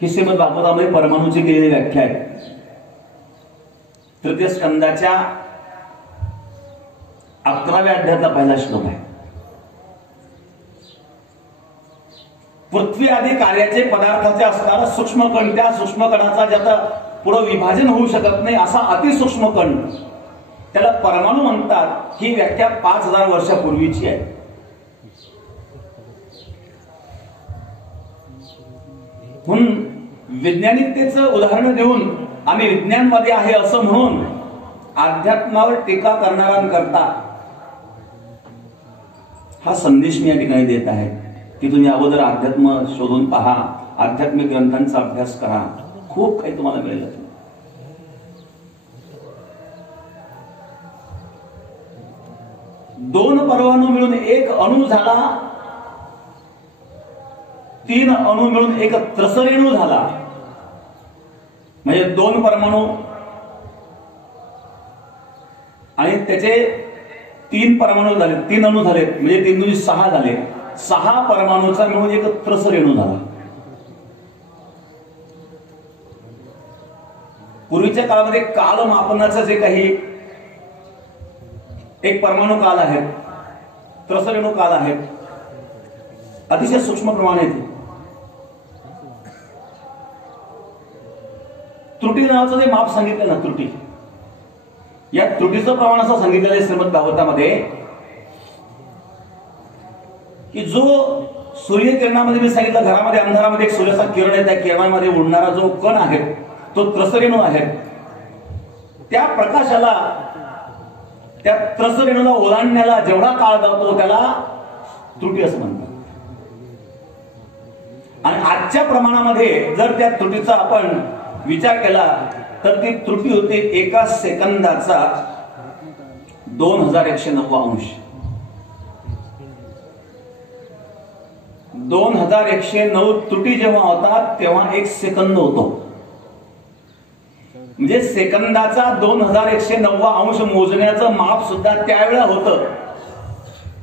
ही श्रीमद भागवतामध्ये परमाणूची केलेली व्याख्या आहे. तृतीय स्कंदाच्या 11व्या अध्यायातला पहिला श्लोक आहे. पृथ्वी आदी कार्याचे पदार्थाचे असणारा सूक्ष्म कण, त्या सूक्ष्म कणाचा ज्याचा पुढे विभाजन होऊ शकत नाही असा अतिसूक्ष्म कण त्याला परमाणु म्हणतात, ही व्याख्या 5000 वर्षापूर्वीची आहे. म्हणून वैज्ञानिकतेचं उदाहरण देऊन आम्ही विज्ञानवादी आहे असं म्हणून अध्यात्मावर टीका करणाऱ्यांकरता हा संदेश मी या ठिकाणी देत आहे की तुम्ही अगोदर अध्यात्म शोधून पहा, आध्यात्मिक ग्रंथांचा अभ्यास करा, खूप काही तुम्हाला मिळेल. दोन परमाणु मिळून एक अणु झाला, 3 अणु मिळून एक त्रसरेणू झाला. म्हणजे 2 परमाणु आणि त्याचे 3 परमाणु झाले, 3 अणु झाले, म्हणजे 3 दुनी 6 झाले. 6 परमाणूचा मिळून एक त्रसरेणू झाला. पूर्वीच्या काळामध्ये कालमापनाचं जे काही एक परमाणु काल आहेत, त्रसरेणू काल आहेत, अतिशय सूक्ष्म प्रमाण आहेत. त्रुटी नावाचं जे माप सांगितलं ना, त्रुटी, या त्रुटीचं प्रमाण असं सांगितलेलं आहे श्रीमद भागवतामध्ये की जो सूर्यकिरणामध्ये मी सांगितलं, घरामध्ये अंधारामध्ये एक सूर्याचा किरण आहे, त्या किरणामध्ये उडणारा जो कण आहे तो त्रसरेणू आहे. त्या प्रकाशाला, त्या त्रसरेणूला ओलांडण्याला जेवढा काळ जातो त्याला त्रुटी असं म्हणतात. आणि आजच्या प्रमाणामध्ये जर त्या त्रुटीचा आपण विचार केला तर ती त्रुटी होते एका सेकंदाचा 2109 अंश. 2109 त्रुटी जेव्हा होतात तेव्हा 1 सेकंद होतो. म्हणजे सेकंदाचा 2109 अंश मोजण्याचं माप सुद्धा त्यावेळेला होतं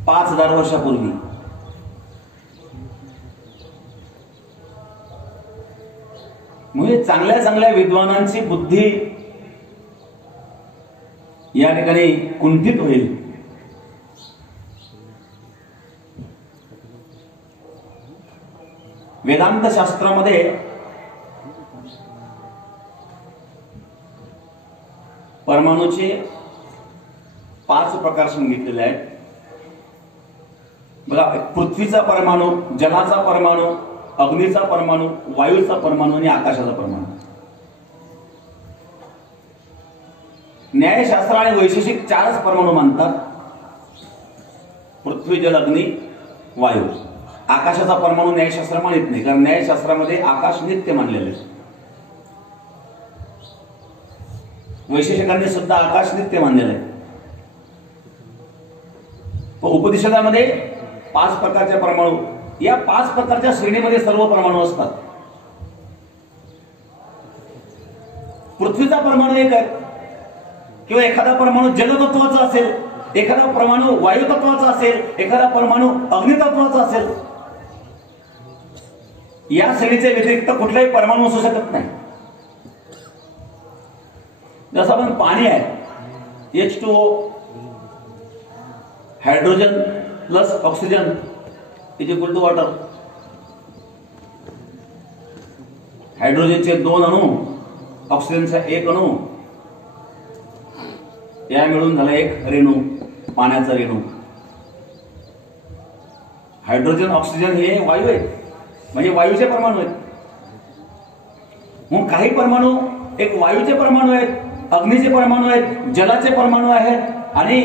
5000 वर्षापूर्वी. म्हणजे चांगल्या चांगल्या विद्वानांची बुद्धी या ठिकाणी कुंठित होईल. वेदांत शास्त्रामध्ये परमाणूचे 5 प्रकार सांगितलेले आहेत. बघा, पृथ्वीचा परमाणु, जलाचा परमाणु, अग्नीचा परमाणु, वायूचा परमाणु आणि आकाशाचा परमाणु. न्यायशास्त्र आणि वैशेषिक 4च परमाणु मानतात, पृथ्वी, जल, अग्नी, वायू. आकाशाचा परमाणु न्यायशास्त्र मानित नाही, कारण न्यायशास्त्रामध्ये आकाश नित्य मानलेले आहे. वैशेषिकांनी सुद्धा आकाश नित्य मानलेलं आहे. उपनिषदामध्ये 5 प्रकारचे परमाणु, या 5 प्रकारच्या श्रेणीमध्ये सर्व परमाणु असतात. पृथ्वीचा परमाणु एक आहे, किंवा एखादा परमाणु जलतत्वाचा असेल, एखादा परमाणु वायुतत्वाचा असेल, एखादा परमाणु अग्नितत्वाचा असेल. या श्रेणीच्या व्यतिरिक्त कुठलाही परमाणु असू शकत नाही. जसं आपण पाणी आहे, H2O, hydrogen plus oxygen is equal to water. हायड्रोजनचे 2 अणू, ऑक्सिजनचा 1 अणू, या मिळून झाला एक रेणू, पाण्याचा रेणू. हायड्रोजन, ऑक्सिजन हे वायू आहे, म्हणजे वायूचे परमाणु आहेत. मग काही परमाणु एक वायूचे परमाणु आहेत, अग्नीचे परमाणु आहेत, जलाचे परमाणु आहेत आणि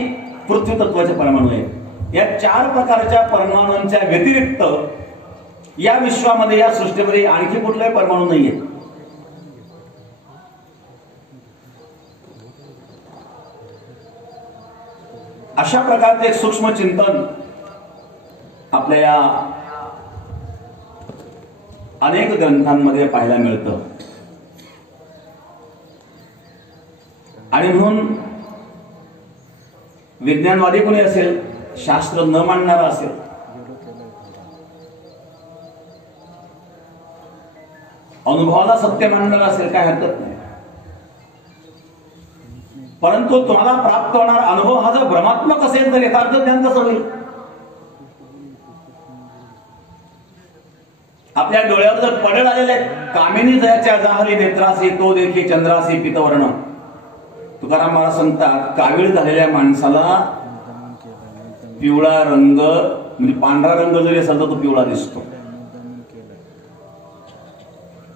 पृथ्वी तत्वाचे परमाणु आहेत. या 4 प्रकारच्या परमाणूंच्या व्यतिरिक्त या विश्वामध्ये, या सृष्टीमध्ये आणखी कुठलाही परमाणु नाहीये. अशा प्रकारचे एक सूक्ष्म चिंतन आपल्या या अनेक ग्रंथांमध्ये पाहायला मिळतं. आणि म्हणून विज्ञानवादी कोणी असेल, शास्त्र न मानणारा असेल, अनुभवाला सत्य मानणारा असेल, काय हरकत नाही. परंतु तुम्हाला प्राप्त होणारा अनुभव हा जर भ्रमात्मक असेल तर यथार्थ ज्ञान कसं होईल? आपल्या डोळ्यावर जर पडळ आलेले आहेत, कामिनी जयाच्या जाहली नेत्रासी तो देखी चंद्रासी पितवर्ण, तुकाराम महाराज सांगतात, कावीळ झालेल्या माणसाला पिवळा रंग म्हणजे पांढरा रंग जरी असेल तर तो पिवळा दिसतो.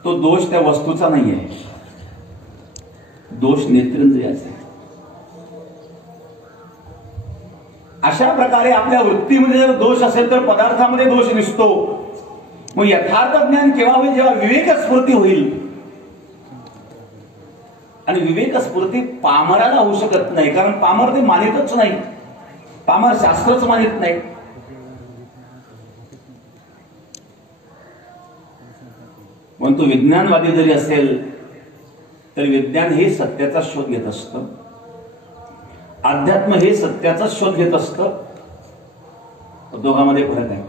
तो दोष त्या वस्तूचा नाहीये, दोष नेत्रेंद्रियाचा आहे. अशा प्रकारे आपल्या वृत्तीमध्ये जर दोष असेल तर पदार्थामध्ये दोष दिसतो. मग यथार्थ ज्ञान केव्हा होईल? जेव्हा विवेक स्फूर्ती होईल. आणि विवेक स्फूर्ती पामराला होऊ शकत नाही, कारण पामर ते मानितच नाही, पामर शास्त्रच मानित नाही. परंतु विज्ञानवादी जरी असेल तर विज्ञान हे सत्याचा शोध घेत असतं, अध्यात्म हे सत्याचा शोध घेत असतं. दोघांमध्ये फरक आहे.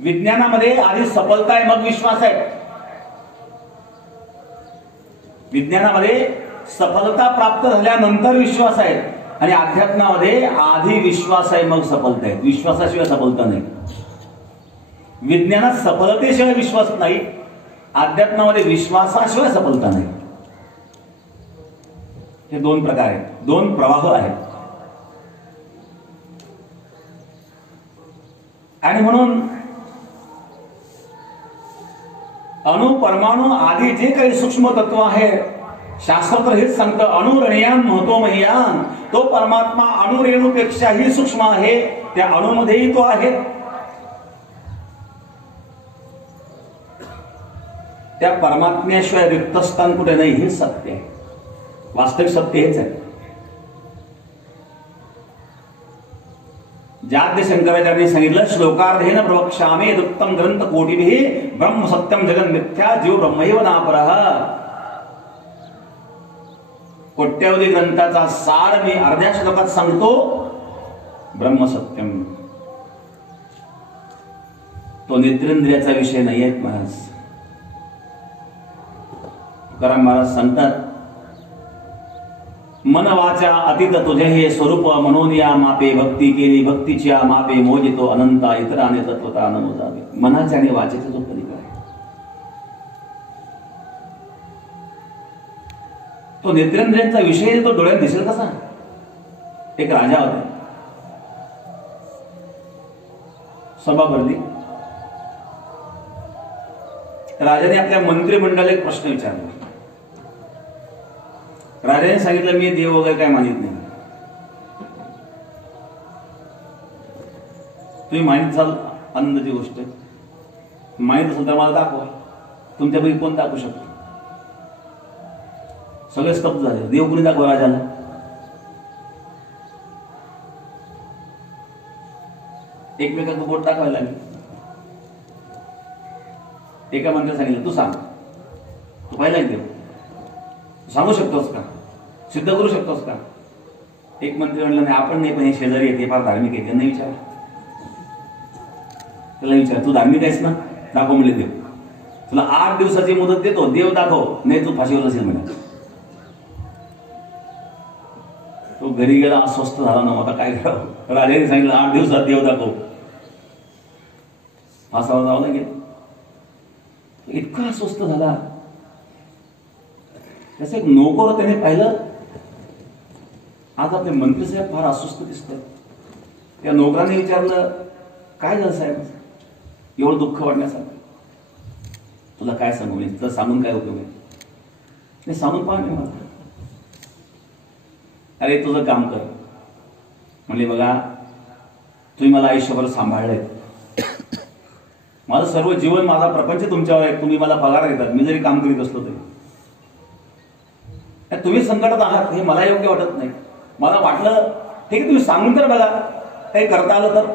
विज्ञानामध्ये आधी सफलता आहे मग विश्वास आहे. विज्ञानामध्ये सफलता प्राप्त झाल्यानंतर विश्वास आहे आणि अध्यात्मामध्ये आधी विश्वास आहे मग सफलता आहे. विश्वासाशिवाय सफलता नाही. विज्ञानात सफलतेशिवाय विश्वास नाही, अध्यात्मामध्ये विश्वासाशिवाय सफलता नाही. हे दोन प्रकार आहेत, दोन प्रवाह आहेत. आणि म्हणून अणु परमाणु आदी जे काही सूक्ष्म तत्व आहे, शास्त्र तर हेच सांगतं, अणुरणीयान महतो मह्यान. तो परमात्मा अणुरेणूपेक्षाही सूक्ष्म आहे, त्या अणुमध्येही तो आहे. त्या परमात्म्याशिवाय रिक्त स्थान कुठे नाही, हे सत्य आहे. वास्तविक सत्य हेच आहे. ज्यात शंकराचार्यांनी सांगितलं, श्लोकार्धेन प्रवक्ष्यामि यदुक्तम ग्रंथ कोटिभिः ब्रह्म सत्यम जगन मिथ्या जीव ब्रह्मैव नापरः. कोट्यावधी ग्रंथाचा सार मी अर्ध्या श्लोकात सांगतो, ब्रह्म सत्यम. तो नेत्रेंद्रियाचा विषय नाही आहे महाराज. तुकाराम महाराज सांगतात, मन वाचा अतीत तुझे हे स्वरूप म्हणून या मापे भक्ती केली, भक्तीच्या मापे मोजितो अनंता इतराने तत्वता न मोजावे. मनाच्या आणि वाचेचा जो पलीकडे आहे तो नेत्रेंद्रियांचा विषय तो डोळ्यात दिसेल कसा. एक राजा होता, सभा भरली. राजाने आपल्या मंत्रिमंडळाला एक प्रश्न विचारला. राजाने सांगितलं, मी देव वगैरे काय मानित नाही. तुम्ही मानित असाल आनंदाची गोष्ट, मानित असेल तर मला दाखवा. तुमच्यापैकी कोण दाखवू शकतो? सगळे स्तब्ध झाले. देव कोणी दाखवा राजाला? एकमेकांना बोट दाखवायला लागले. एका मंत्र्याने सांगितलं, तू सांग, तू पाहिला देव, सांगू शकतोस का? सिद्ध करू शकतोस का? एक मंत्री म्हणला, नाही आपण नाही, पण हे शेजारी येते फार धार्मिक आहे, त्यांना विचार. त्याला विचार, तू धार्मिक आहेस ना? दाखव म्हणले देव. तुला 8 दिवसाची मुदत देतो, देव दाखव, नाही तू फाशीवर असेल म्हणे. तो घरी गेला, अस्वस्थ झाला ना. आता काय करावं? राजाने सांगितलं, 8 दिवसात देव दाखव. फासावर जावं लागेल. इतका अस्वस्थ झाला. त्याचा एक नोकर त्याने पाहिलं, आज आपले मंत्री साहेब फार अस्वस्थ दिसतात. त्या नोकराने विचारलं, काय झालं साहेब, एवढं दुःख वाटण्यासारखं? तुला काय सांगू मी, तुला सांगून काय उपयोग आहे? नाही सांगून पाहा नाही मला. अरे तुझं काम कर म्हणले, बघा तुम्ही मला आयुष्यभर सांभाळलंय, माझं सर्व जीवन, माझा प्रपंच तुमच्यावर आहे. तुम्ही मला पगार देतात, मी जरी काम करीत असलो तरी. तुम्ही संकटात आहात हे मला योग्य वाटत नाही. मला वाटलं ठीक आहे, तुम्ही सांगून तर बघा, काही करता आलं तर.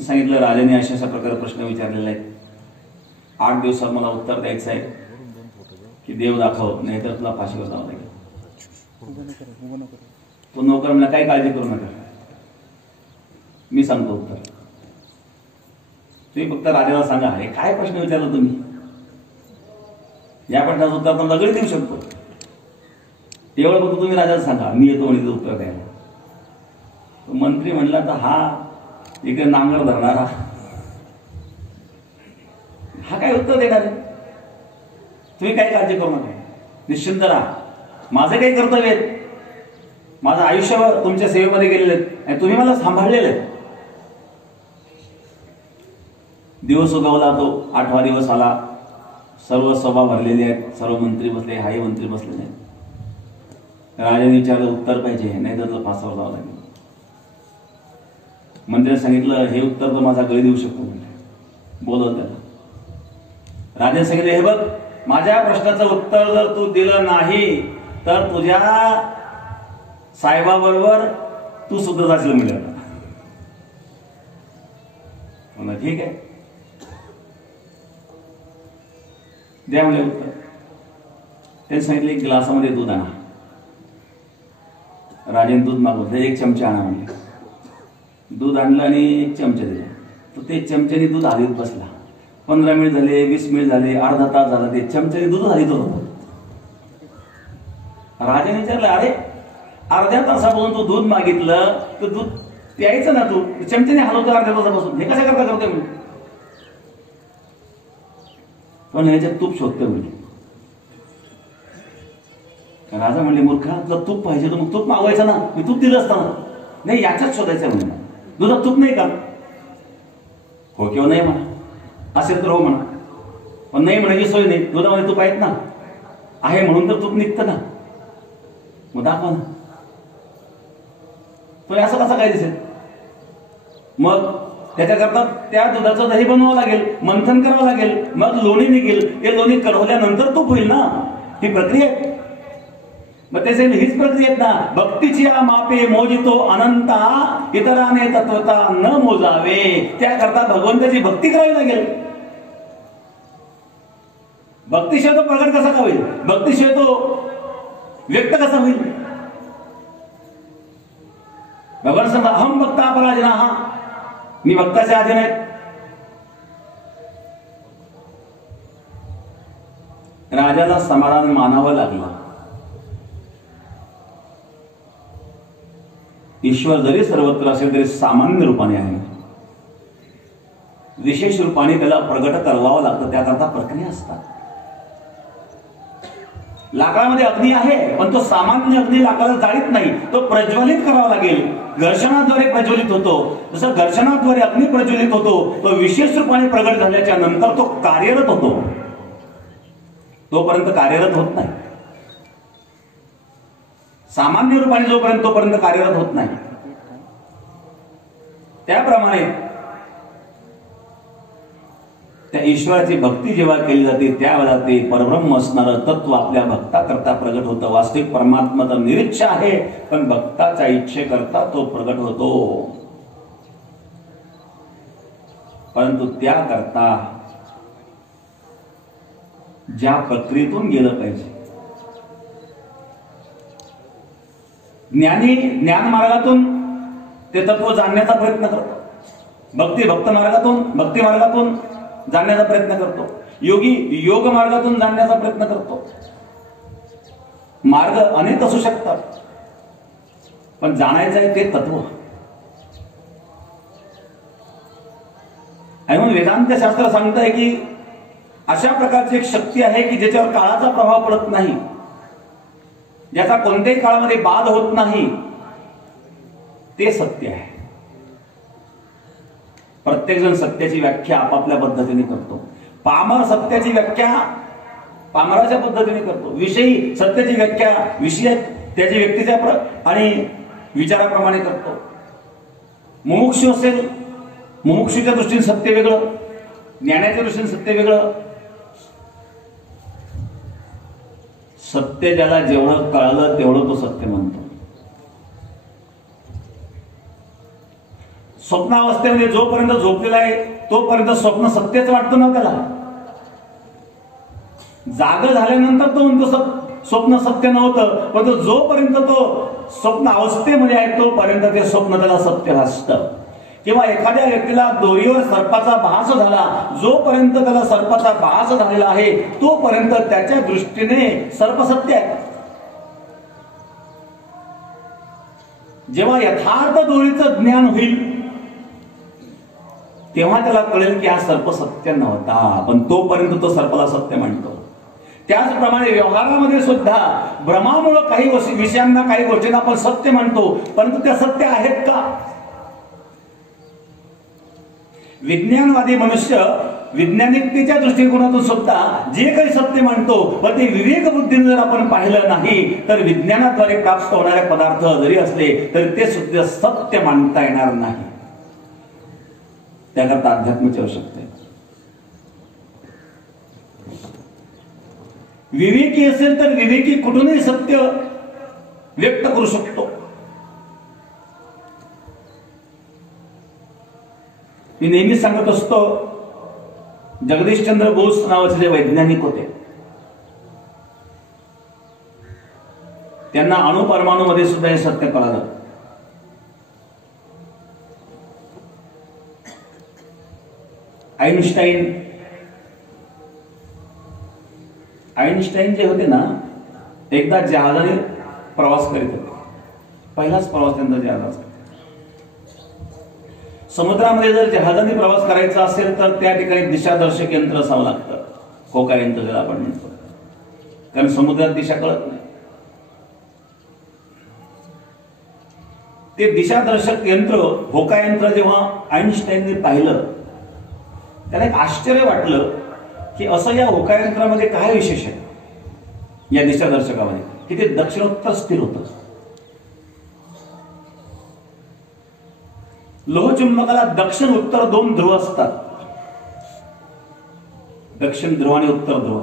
सांगितलं, राजाने अशा प्रकारे प्रश्न विचारलेला आहे, 8 दिवसात मला उत्तर द्यायचं आहे की देव दाखव, नाहीतर तुला फाशीवर जावं लागेल. तो नोकर म्हणला, काही काळजी करू नका, मी सांगतो उत्तर. तुम्ही फक्त राजाला सांगा, हे काय प्रश्न विचारला तुम्ही, या प्रश्नाचं उत्तर आपण सगळे देऊ शकतो, एवढं फक्त तुम्ही राजाला सांगा, मी येतो आणि उत्तर द्यायला. मंत्री म्हणला, तर हा इकडे नांगर धरणारा, हा काय उत्तर देणार आहे? तुम्ही काही काळजी करू नका, निश्चिंत राहा. माझे काही कर्तव्य आहेत, माझं आयुष्यभर तुमच्या सेवेमध्ये गेलेले आहेत आणि तुम्ही मला सांभाळलेलं आहे. दिवस उगवला, तो 8वा दिवस आला. सर्व सभा भरलेली आहेत, सर्व मंत्री बसले, हाही मंत्री बसलेले आहेत. राजाने विचारलं उत्तर पाहिजे, नाही तर फासावर जावं लागेल. मंत्र्याने सांगितलं हे उत्तर तर माझा गळी देऊ शकतो म्हणजे, बोलवलं त्याला. राजाने सांगितलं हे बघ, माझ्या प्रश्नाचं उत्तर जर तू दिलं नाही तर तुझ्या साहेबाबरोबर तू सुद्धा जाशील मिळेल. म्हणलं ठीक आहे, द्या म्हणले उत्तर. त्यांनी सांगितलं एक ग्लासामध्ये दूध आणा. राजाने दूध मागवलं, 1 चमचा आणा म्हणले. दूध आणलं आणि 1 चमचा दिला. तर ते चमच्याने दूध हलवीत बसला. 15 मिनिट झाले, 20 मिनिट झाले, अर्धा तास झाला, ते चमच्याने दूध हलवीत होतं. राजाने विचारलं अरे अर्ध्या तासापासून तू दूध मागितलं तर दूध प्यायचं ना, तू चमच्याने हलवतो अर्ध्या तासापासून, हे कशा करता करतोय मी? पण ह्याच्यात तूप शोधतोय म्हणजे. राजा म्हणले मूर्खा, तुला तूप पाहिजे तर मग तूप मागवायचं ना, मी तूप दिलं असताना. नाही, याच्यात शोधायचं म्हणून. दुधात तूप नाही का? हो किंवा नाही म्हणा, असेल तर हो म्हणा, पण नाही म्हणायची सोय नाही. दुधामध्ये तूप आहेत ना, आहे म्हणून तर तूप निघतं ना, मग दाखवा ना. तो असं कसं काय दिसेल? मग त्याच्याकरता त्या दुधाचं दही बनवावं लागेल, मंथन करावं लागेल, मग लोणी निघेल. हे लोणी कढवल्यानंतर तूप होईल ना, ही प्रक्रिया आहे. मग त्याचे हीच प्रक्रिया आहेत ना. भक्तीची मापे मोजितो अनंता, इतराने तत्वता न मोजावे. त्याकरता भगवंताची भक्ती करावी लागेल. भक्तिशिवाय तो प्रगट कसा का होईल? भक्तिशिवाय तो व्यक्त कसा होईल? भगवान सांगतात अहम भक्ता पराजना, मी भक्ताच्या अधीन आहेत. राजाला समाधान मानावं लागलं. ईश्वर जरी सर्वत्र असेल तरी सामान्य रूपाने आहे, विशेष रूपाने त्याला प्रगट करवावं लागतं. त्याकरता प्रक्रिया असतात. लाकडामध्ये अग्नी आहे, पण तो सामान्य अग्नी लाकडाला जाळीत नाही, तो प्रज्वलित करावा लागेल. घर्षणाद्वारे प्रज्वलित होतो. जसं घर्षणाद्वारे अग्नी प्रज्वलित होतो, तो विशेष रूपाने प्रगट झाल्याच्या नंतर तो कार्यरत होतो. तोपर्यंत कार्यरत होत नाही. सामान्य रूपाने जोपर्यंत तोपर्यंत कार्यरत होत नाही. त्याप्रमाणे त्या ईश्वराची भक्ती जेव्हा केली जाते त्यावेळेला ते परब्रह्म असणारं तत्व आपल्या भक्ताकरता प्रगट होतं. वास्तविक परमात्मा तर निरीच्छ आहे, पण भक्ताच्या इच्छेकरता तो प्रगट होतो. परंतु त्याकरता ज्या प्रक्रियेतून गेलं पाहिजे, ज्ञानी ज्ञान मार्गातून ते तत्व जाणण्याचा प्रयत्न करतो. भक्त मार्गातून भक्ती मार्गातून जाणण्याचा प्रयत्न करतो. योगी योग मार्गातून जाणण्याचा प्रयत्न करतो. मार्ग अनेक असू शकतात, पण जाणायचं आहे ते तत्व. आणि म्हणून वेदांत शास्त्र सांगत आहे की अशा प्रकारची एक शक्ती आहे की ज्याच्यावर काळाचा प्रभाव पडत नाही, ज्याचा कोणत्याही काळामध्ये बाध होत नाही, ते सत्य आहे. प्रत्येक जण सत्याची व्याख्या आपापल्या पद्धतीने करतो. पामर सत्याची व्याख्या पामराच्या पद्धतीने करतो. विषयी सत्याची व्याख्या विषय त्याच्या व्यक्तीच्या आणि विचाराप्रमाणे करतो. मुमुक्षु असेल, मुमुक्षुच्या दृष्टीने सत्य वेगळं, ज्ञानाच्या दृष्टीने सत्य वेगळं. सत्य ज्याला जेवढं कळलं तेवढं तो सत्य म्हणतो. स्वप्नावस्थेमध्ये जोपर्यंत झोपलेला आहे तोपर्यंत स्वप्न सत्यच वाटतं ना त्याला. जाग झाल्यानंतर तो म्हणतो स्वप्न सत्य नव्हतं, पण जोपर्यंत तो स्वप्न अवस्थेमध्ये आहे तोपर्यंत ते स्वप्न त्याला सत्य भासतं. किंवा एखाद्या व्यक्तीला दोरीवर सर्पाचा भास झाला, जोपर्यंत त्याला सर्पाचा भास झालेला आहे तोपर्यंत त्याच्या दृष्टीने सर्प सत्य आहे. जेव्हा यथार्थ दोरीचं ज्ञान होईल तेव्हा त्याला कळेल की हा सर्प सत्य नव्हता, पण तोपर्यंत तो सर्पाला सत्य म्हणतो. त्याचप्रमाणे व्यवहारामध्ये सुद्धा भ्रमामुळे काही विषयांना, काही गोष्टींना आपण सत्य म्हणतो, परंतु त्या सत्य आहेत का? विज्ञानवादी मनुष्य विज्ञानिकतेच्या दृष्टिकोनातून सुद्धा जे काही सत्य मानतो, पण ते विवेक बुद्धीने जर आपण पाहिलं नाही तर विज्ञानाद्वारे प्राप्त होणारे पदार्थ जरी असले तरी ते सुद्धा सत्य मानता येणार नाही. त्याकरता अध्यात्माची आवश्यकता आहे. विवेकी असेल तर विवेकी कुठूनही सत्य व्यक्त करू शकतो. मी नेहमी सांगत असतो, जगदीशचंद्र बोस नावाचे जे वैज्ञानिक होते, त्यांना अणुपरमाणूमध्ये सुद्धा हे सत्य कळालं. आईन्स्टाईन जे होते ना, एकदा जहाजाने प्रवास करीत होते. पहिलाच प्रवास त्यांचा जहाजाचा. समुद्रामध्ये जर जहाजाने प्रवास करायचा असेल तर त्या ठिकाणी दिशादर्शक यंत्र असावं लागतं, होका यंत्र ज्याला आपण म्हणतो, कारण समुद्रात दिशा कळत नाही. ते दिशादर्शक यंत्र, होका यंत्र जेव्हा आईन्स्टाईनने पाहिलं, त्याला एक आश्चर्य वाटलं की असं या होका यंत्रामध्ये काय विशेष आहे या दिशादर्शकामध्ये, की ते दक्षिणोत्तर स्थिर होतं. लोहचुंबकाला दक्षिण उत्तर दोन ध्रुव असतात, दक्षिण ध्रुव आणि उत्तर ध्रुव.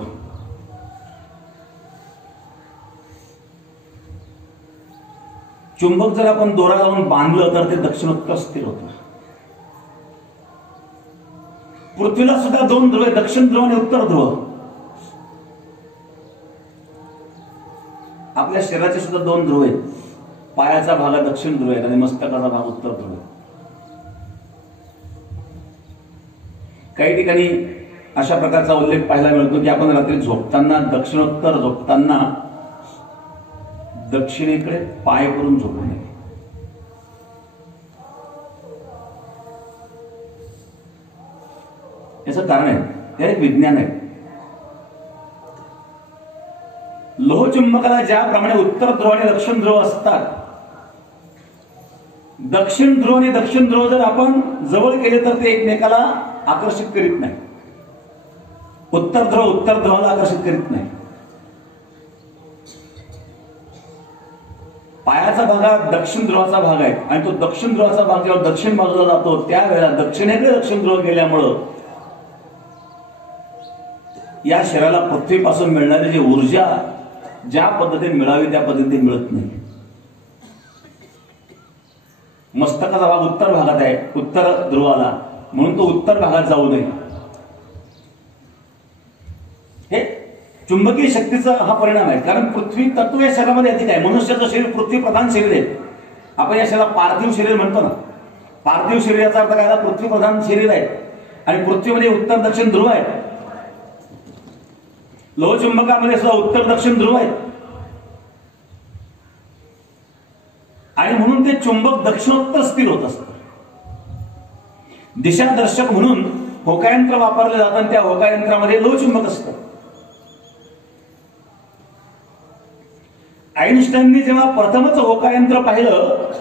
चुंबक जर आपण दोरा लावून बांधलं तर ते दक्षिणोत्तर स्थिर होतं. पृथ्वीला सुद्धा दोन ध्रुव आहे, दक्षिण ध्रुव आणि उत्तर ध्रुव. आपल्या शरीराचे सुद्धा दोन ध्रुव आहेत. पायाचा भाग दक्षिण ध्रुव आहे आणि मस्तकाचा भाग उत्तर ध्रुव आहे. काही ठिकाणी अशा प्रकारचा उल्लेख पाहायला मिळतो की आपण रात्री झोपताना, दक्षिणोत्तर झोपताना दक्षिणेकडे पाय करून झोपू नये. याचं कारण आहे, हे एक विज्ञान आहे. लोहचुंबकाला ज्याप्रमाणे उत्तर ध्रुव आणि दक्षिण ध्रुव असतात, दक्षिण ध्रुव आणि दक्षिण ध्रुव जर आपण जवळ केले तर ते एकमेकाला आकर्षित करीत नाही. उत्तर ध्रुव उत्तर ध्रुवाला आकर्षित करीत नाही. पायाचा भाग हा दक्षिण ध्रुवाचा भाग आहे आणि तो दक्षिण ध्रुवाचा भाग जेव्हा दक्षिण बाजूला जातो त्यावेळेला दक्षिणेकडे दक्षिण ध्रुव गेल्यामुळं या शरीराला पृथ्वीपासून मिळणारी जी ऊर्जा ज्या पद्धतीने मिळावी त्या पद्धतीने मिळत नाही. मस्तकाचा भाग उत्तर भागात आहे, उत्तर ध्रुवाला, म्हणून तो उत्तर भागात जाऊ नये. हे चुंबकीय शक्तीचा हा परिणाम आहे. कारण पृथ्वी तत्व या शरीरामध्ये अधिक आहे. मनुष्याचं शरीर पृथ्वी प्रधान शरीर आहे. आपण या शरीराला पार्थिव शरीर म्हणतो ना. पार्थिव शरीराचा अर्थ काय, पृथ्वी प्रधान शरीर आहे आणि पृथ्वीमध्ये उत्तर दक्षिण ध्रुव आहे. लोहचुंबकामध्ये सुद्धा उत्तर दक्षिण ध्रुव आहे आणि म्हणून ते चुंबक दक्षिणोत्तर स्थिर होत असतं. दिशादर्शक म्हणून होकायंत्र वापरले जातात. त्या होकायंत्रामध्ये लोहचुंबक असतं. आईन्स्टाईननी जेव्हा प्रथमच होकायंत्र पाहिलं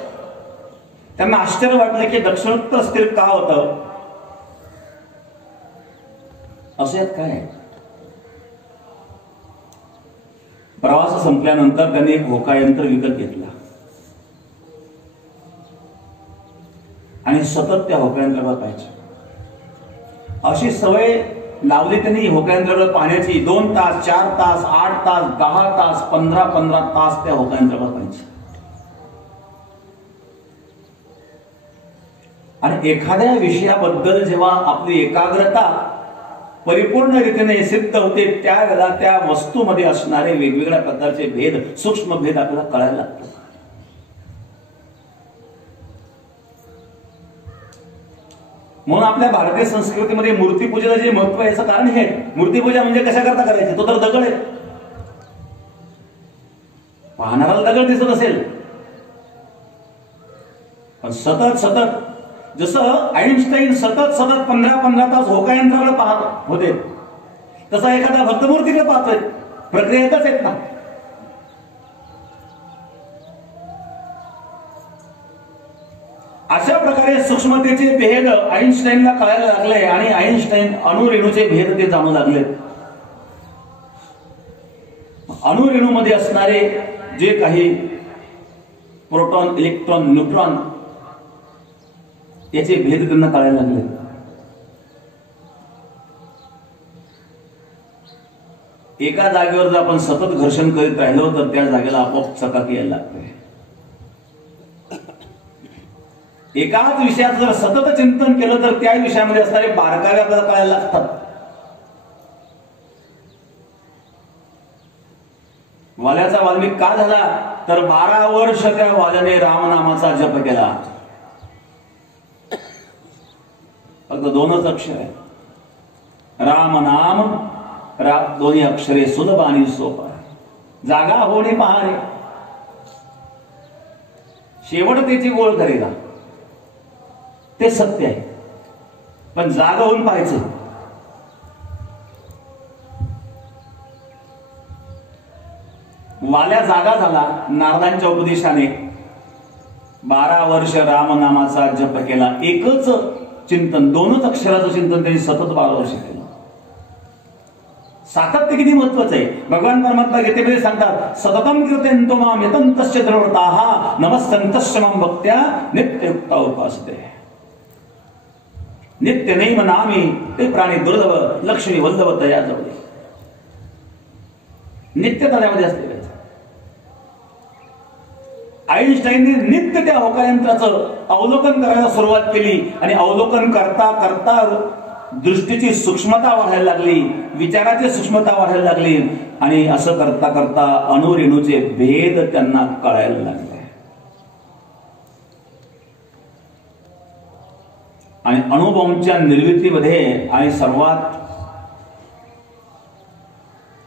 त्यांना आश्चर्य वाटलं की दक्षिणोत्तर स्थिर का होतं. असं यात काय आहे. प्रवास संपल्यानंतर त्यांनी एक होकायंत्र विकत घेतला आणि सतत त्या होकायंत्रावर पाहायचे. अशी सवय लावली त्यांनी होकायंत्रावर पाहण्याची. 2 तास, 4 तास, 8 तास, 10 तास, 15 तास त्या होकायंत्रावर पाहायचे. आणि एखाद्या विषयाबद्दल जेव्हा आपली एकाग्रता परिपूर्ण रीतीने सिद्ध होते त्यावेळेला त्या वस्तूमध्ये असणारे वेगवेगळ्या प्रकारचे भेद, सूक्ष्म भेद आपल्याला कळायला लागतात. म्हणून आपल्या भारतीय संस्कृतीमध्ये मूर्तीपूजेला जे महत्व आहे याचं कारण हे. मूर्तीपूजा म्हणजे कशा करता करायची. तो तर दगड आहे. पाहणाऱ्याला दगड दिसत असेल पण सतत सतत, जसं आईन्स्टाईन सतत 15 तास होकायंत्राकडे पाहत होते तसा एखादा भक्त मूर्तीकडे पाहतोय. प्रक्रियेतच आहेत ना. अशा प्रकारे सूक्ष्मतेचे भेद आईन्स्टाईनला कळायला लागले आणि आईन्स्टाईन अणुरेणूचे भेद ते जाणू लागले. अणुरेणूमध्ये असणारे जे काही प्रोटॉन, इलेक्ट्रॉन, न्यूट्रॉन याचे भेद त्यांना कळायला लागले. एका जागेवर जर आपण सतत घर्षण करीत राहिलो तर त्या जागेला आपोआप चकाकी यायला लागते. एकाच विषयाचं जर सतत चिंतन केलं तर त्या विषयामध्ये असणारे बारकावे आपल्याला कळायला लागतात. वाल्याचा वाल्मिक का झाला तर 12 वर्ष त्या वाल्याने रामनामाचा जप केला. फक्त 2च अक्षर आहे, राम नाम. दोन्ही अक्षरे सुलभ आणि सोपा. जागा होणे पहारे, शेवट त्याची गोळ करेगा, ते सत्य आहे. पण जागा होऊन पाहायचं. वाल्या जागा झाला नारदांच्या उपदेशाने. 12 वर्ष रामनामाचा जप केला. एकच चिंतन, 2च अक्षराचं चिंतन त्यांनी सतत 12 वर्ष केलं. सातत्य किती महत्वाचं आहे. भगवान परमात्मा गीतेमध्ये सांगतात, सततम कीर्तयन्तो माम यतन्तश्च द्रवताः नमस्सन्तश्च मां भक्त्या नित्ययुक्ता उपासते. नित्य नैम नामी ते प्राणी दुर्लभ लक्ष्मी वल्लभ तया जवळे. नित्यता त्यामध्ये असते. आईन्स्टाईनने नित्य त्या होकायंत्राचं अवलोकन करायला सुरुवात केली आणि अवलोकन करता करता दृष्टीची सूक्ष्मता वाढायला लागली, विचाराची सूक्ष्मता वाढायला लागली आणि असं करता करता अणुरेणूचे भेद त्यांना कळायला लागले. आणि अणुबॉम्बच्या निर्मितीमध्ये आणि सर्वात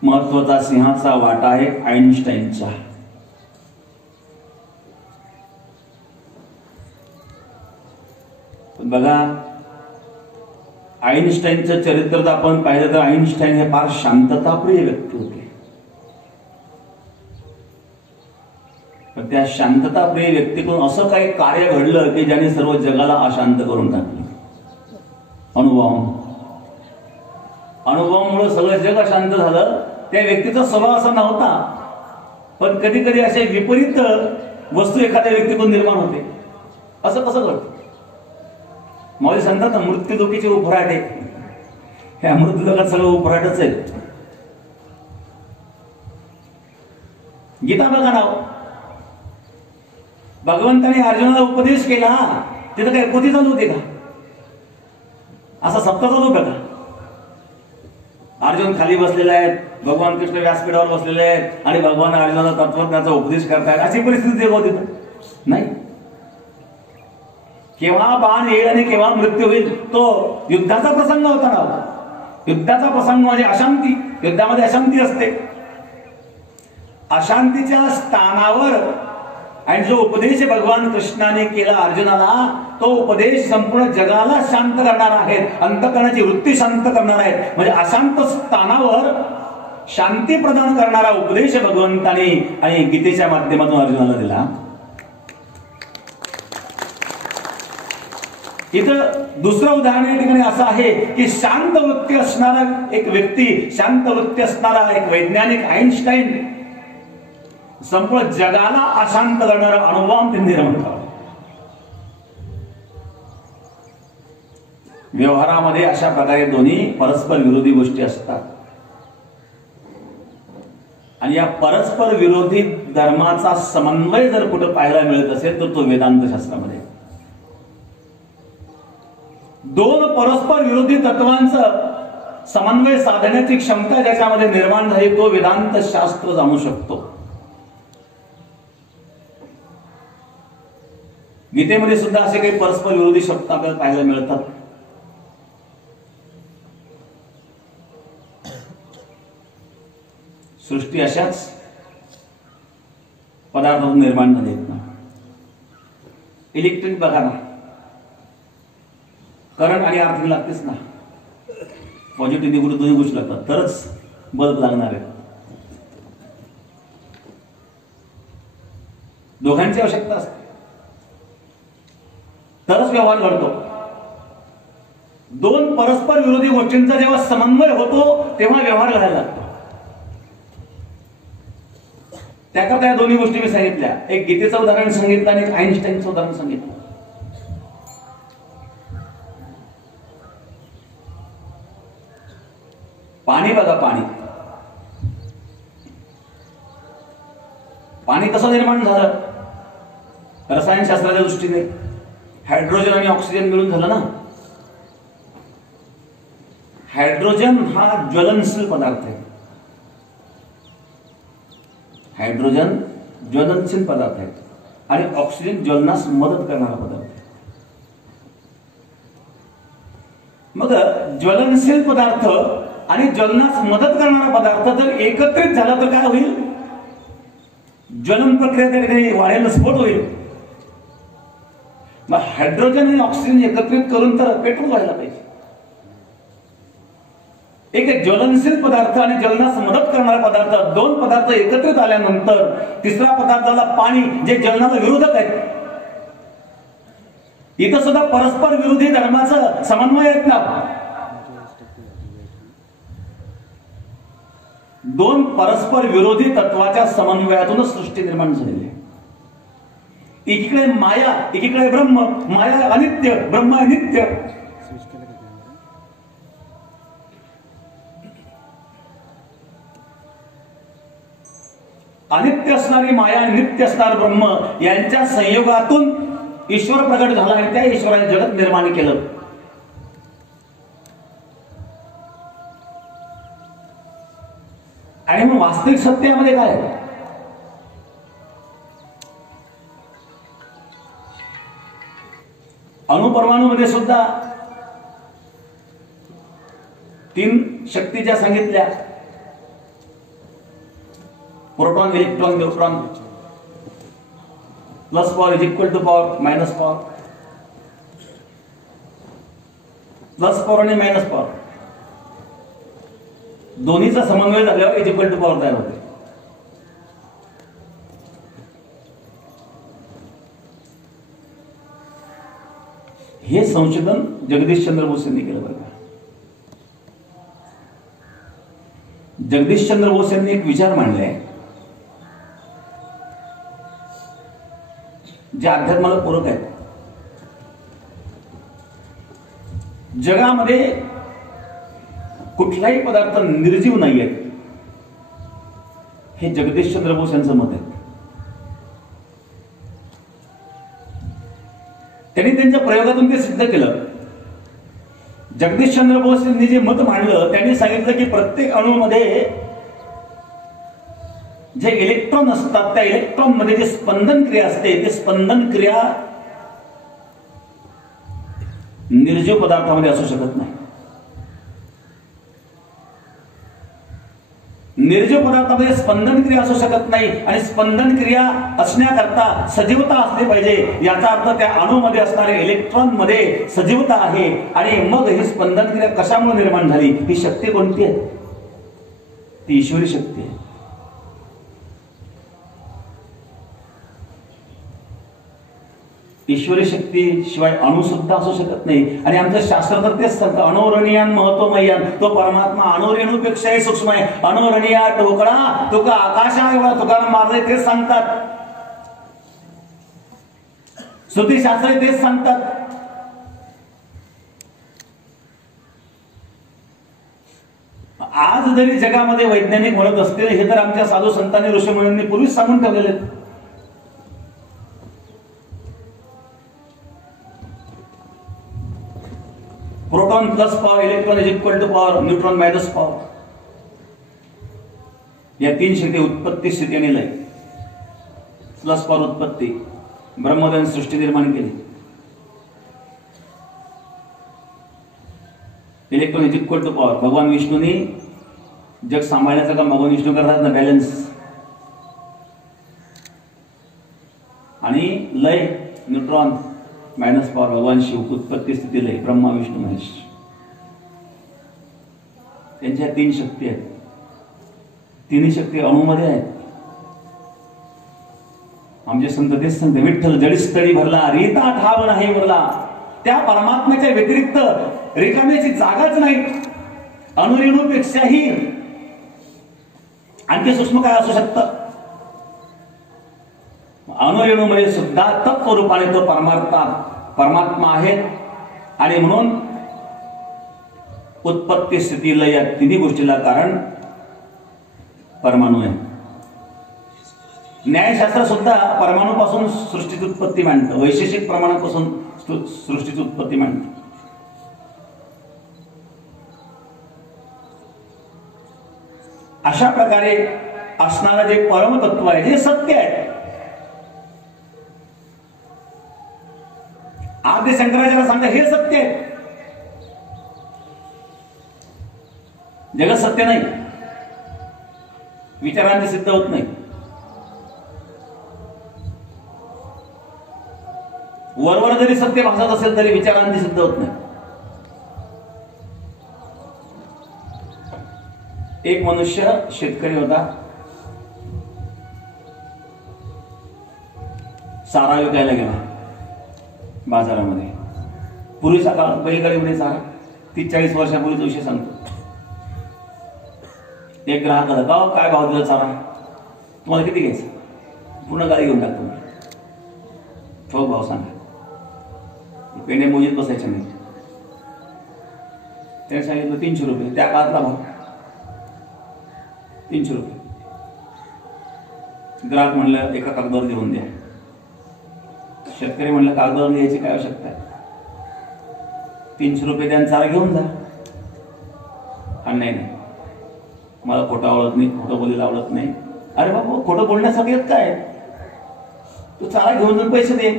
महत्वाचा सिंहाचा वाटा आहे आईन्स्टाईनचा. बघा, आईन्स्टाईनचं चरित्र जर आपण पाहिलं तर आईन्स्टाईन हे फार शांतताप्रिय व्यक्ती होते. पण त्या शांतताप्रिय व्यक्तीकडून असं काही कार्य घडलं की ज्याने सर्व जगाला अशांत करून टाकले. अणुबॉम्बमुळे सगळं जग अशांत झालं. त्या व्यक्तीचा स्वभाव असा नव्हता, पण कधी कधी असे विपरीत वस्तू एखाद्या व्यक्तीकडून निर्माण होते. असं कसं घडतं? मौली सांगतात ना, मृत्यूलोकीचे उफराटे. ह्या मृत्यूलोकात सगळं उफराटच आहे. गीता बघा नाव, भगवंताने अर्जुनाला उपदेश केला, तिथं काय पोथी चालू होते का? असा सप्ताह चालू होता का? अर्जुन खाली बसलेले आहेत, भगवान कृष्ण व्यासपीठावर बसलेले आहेत आणि भगवान अर्जुनाला तत्वज्ञानाचा उपदेश करतायत, अशी परिस्थिती होती नाही. केव्हा बाण येईल आणि केव्हा मृत्यू होईल तो युद्धाचा प्रसंग होता ना. युद्धाचा प्रसंग म्हणजे अशांती. युद्धामध्ये अशांती असते. अशांतीच्या स्थानावर आणि जो उपदेश भगवान कृष्णाने केला अर्जुनाला, तो उपदेश संपूर्ण जगाला शांत करणार आहे, अंतःकरणाची वृत्ती शांत करणार आहे. म्हणजे अशांत स्थानावर शांती प्रदान करणारा उपदेश भगवंताने आणि गीतेच्या माध्यमातून अर्जुनाला दिला. इथं दुसरं उदाहरण या ठिकाणी असं आहे की शांत वृत्ती असणारा एक व्यक्ती, शांत वृत्ती असणारा एक वैज्ञानिक आईन्स्टाईन संपूर्ण जगाला अशांत करणारा अणुबॉम्ब निर्माण करा. व्यवहारामध्ये अशा प्रकारे दोन्ही परस्पर विरोधी गोष्टी असतात आणि या परस्पर विरोधी धर्माचा समन्वय जर कुठं पाहायला मिळत असेल तर तो वेदांत शास्त्रामध्ये. दोन परस्पर विरोधी तत्वांचं समन्वय साधण्याची क्षमता ज्याच्यामध्ये निर्माण झाली तो वेदांत शास्त्र जाणू शकतो. गीतेमध्ये सुद्धा असे काही परस्पर विरोधी शब्द आपल्याला पाहायला मिळतात. सृष्टी अशाच पदार्थातून निर्माण झाली ना. इलेक्ट्रिक बघा ना, करंट आणि अर्थिंग लागतेच ना. पॉझिटिव्ह निगेटिव्ह दोन्ही गोष्टी लागतात तरच बल्ब लागणार आहे. दोघांची आवश्यकता असते, तरच व्यवहार घडतो. दोन परस्पर विरोधी गोष्टींचा जेव्हा समन्वय होतो तेव्हा व्यवहार घडायला लागतो. त्याकरता या दोन्ही गोष्टी मी सांगितल्या. एक गीतेचं उदाहरण सांगितलं आणि एक आईन्स्टाईनचं उदाहरण सांगितलं. पाणी बघा, पाणी कसं निर्माण झालं? रसायनशास्त्राच्या दृष्टीने हायड्रोजन आणि ऑक्सिजन मिळून झालं ना. हायड्रोजन हा ज्वलनशील पदार्थ आहे. हायड्रोजन ज्वलनशील पदार्थ आहे आणि ऑक्सिजन ज्वलनास मदत करणारा पदार्थ आहे. मग ज्वलनशील पदार्थ आणि ज्वलनास मदत करणारा पदार्थ जर एकत्रित झाला तर काय होईल? ज्वलन प्रक्रिया त्या ठिकाणी वाढेल, स्फोट होईल. मग हायड्रोजन आणि ऑक्सिजन एकत्रित करून तर पेट्रोल व्हायला पाहिजे. एक ज्वलनशील पदार्थ आणि ज्वलनास मदत करणारा पदार्थ, दोन पदार्थ एकत्रित आल्यानंतर तिसरा पदार्थ झाला पाणी, जे ज्वलनाला विरोधक आहे. इथं सुद्धा परस्पर विरोधी धर्माचं समन्वय आहेत ना. दोन परस्पर विरोधी तत्वाच्या समन्वयातूनच सृष्टी निर्माण झालेली आहे. एकीकडे माया, एकीकडे ब्रह्म. माया अनित्य, ब्रह्म अनित्य. अनित्य असणारी माया आणि नित्य असणार ब्रह्म यांच्या संयोगातून ईश्वर प्रगट झाला आणि त्या ईश्वराने जगत निर्माण केलं. आणि मग वास्तविक सत्यामध्ये काय? अणुपरमाणूमध्ये सुद्धा तीन शक्ती ज्या सांगितल्या, proton, electron, neutron. Plus power is equal to power minus power. Plus power आणि मायनस पॉवर दोन्हीचा समन्वय झाल्यावर इज इक्वल टू पॉवर तयार होते. हे संशोधन जगदीशचंद्र बोस यांनी केलं बरं का. जगदीशचंद्र बोस यांनी एक विचार मांडलाय जे अध्यात्माला पूरक आहेत. जगामध्ये कुठलाही पदार्थ निर्जीव नाही आहे, हे जगदीशचंद्र बोस यांचं मत आहे. त्यांनी त्यांच्या प्रयोगातून ते सिद्ध केलं. जगदीशचंद्र बोस यांनी जे मत मांडलं, त्यांनी सांगितलं की प्रत्येक अणूमध्ये जे इलेक्ट्रॉन असतात त्या इलेक्ट्रॉन मध्ये जे स्पंदन क्रिया असते, ते स्पंदन क्रिया निर्जीव पदार्थामध्ये असू शकत नाही. निर्जीव पदार्थामध्ये स्पंदन क्रिया असू शकत नाही आणि स्पंदन क्रिया असण्याकरता सजीवता असली पाहिजे. याचा अर्थ त्या अणूमध्ये असणाऱ्या इलेक्ट्रॉन मध्ये सजीवता आहे. आणि मग ही स्पंदन क्रिया कशामुळे निर्माण झाली? ही शक्ती कोणती आहे? ती ईश्वरी शक्ती आहे. ईश्वरी शक्ती शिवाय अणू सुद्धा असू शकत नाही. आणि आमचं शास्त्र तर तेच सांगतं, अणुरणीयान महत्वमय्यान. तो परमात्मा अणुरेणूपेक्षाही सूक्ष्म आहे. अणुरणीया टोकडा तुका आकाशा एवढा तुकाराम महाराज तेच सांगतात. श्रुतीशास्त्र तेच सांगतात. आज जरी जगामध्ये वैज्ञानिक म्हणत असतील, हे तर आमच्या साधू संतांनी ऋषीमुनींनी पूर्वीच सांगून ठेवलेले आहेत. Proton plus power, electron is equal to power, neutron minus power. या तीन शक्ती उत्पत्ती, स्थिती आणि लय. प्लस पॉवर उत्पत्ती, ब्रह्मदेवाने सृष्टी निर्माण केली. Electron is equal to power, भगवान विष्णूने जग सांभाळण्याचं काम भगवान विष्णू करतात ना, बॅलन्स. आणि लय न्यूट्रॉन मायनस पॉवर, भगवान शिव. उत्पत्ती, स्थिती, लय, ब्रह्मा विष्णू महेश. त्यांच्या तीन शक्ती आहेत. तिन्ही शक्ती अणूमध्ये आहेत. आमचे संत तेच सांगते, विठ्ठल जडीस्थळी भरला रीता ठाव नाही भरला. त्या परमात्म्याच्या व्यतिरिक्त रिकाम्याची जागाच नाही. अणुरेणूपेक्षाही आणखी सूक्ष्म काय असू शकतं? अणुरेणूमध्ये सुद्धा तत्व रूपाने तो परमात्मा आहे. आणि म्हणून उत्पत्ती स्थिती लय या तिन्ही गोष्टीला कारण परमाणू आहे. न्यायशास्त्र सुद्धा परमाणूपासून सृष्टीची उत्पत्ती मांडतं, वैशेषिक प्रमाणापासून सृष्टीची उत्पत्ती मांडतं. अशा प्रकारे असणारं जे परमतत्व आहे, जे सत्य आहे, आद्य शंकराचार्य सांगतात हे सत्य आहे. जगत सत्य नाही, विचारांचे सिद्ध होत नाही. वरवर जरी सत्य भासत असेल तरी विचारांचे सिद्ध होत नाही. एक मनुष्य शेतकरी होता, चारा विकायला गेला बाजारामध्ये. पूर्वीचा काळ बैलगाडीमध्ये चारा, 30-40 वर्षापूर्वीचा विषय सांगतो. एक ग्राहक आला, का काय भाव दिला चारा, तुम्हाला किती घ्यायचं? पूर्ण गाडी घेऊन टाकतो. ठोक भाव सांगा. पेंडे मोजीत बसायचे नाही. त्याने सांगितलं 300 रुपये. त्या काळातला भाव 300 रुपये. ग्राहक म्हणलं एका कागदावर लिहून द्या. शेतकरी म्हणलं कागदावर लिहायची काय आवश्यकता आहे? 300 रुपये द्या, चारा घेऊन जा. आणि नाही, मला खोटं आवडत नाही, खोटं बोलायला आवडत नाही. अरे बाबा, खोटं बोलण्यासाठी काय? तू चारा घेऊन जाऊन पैसे दे.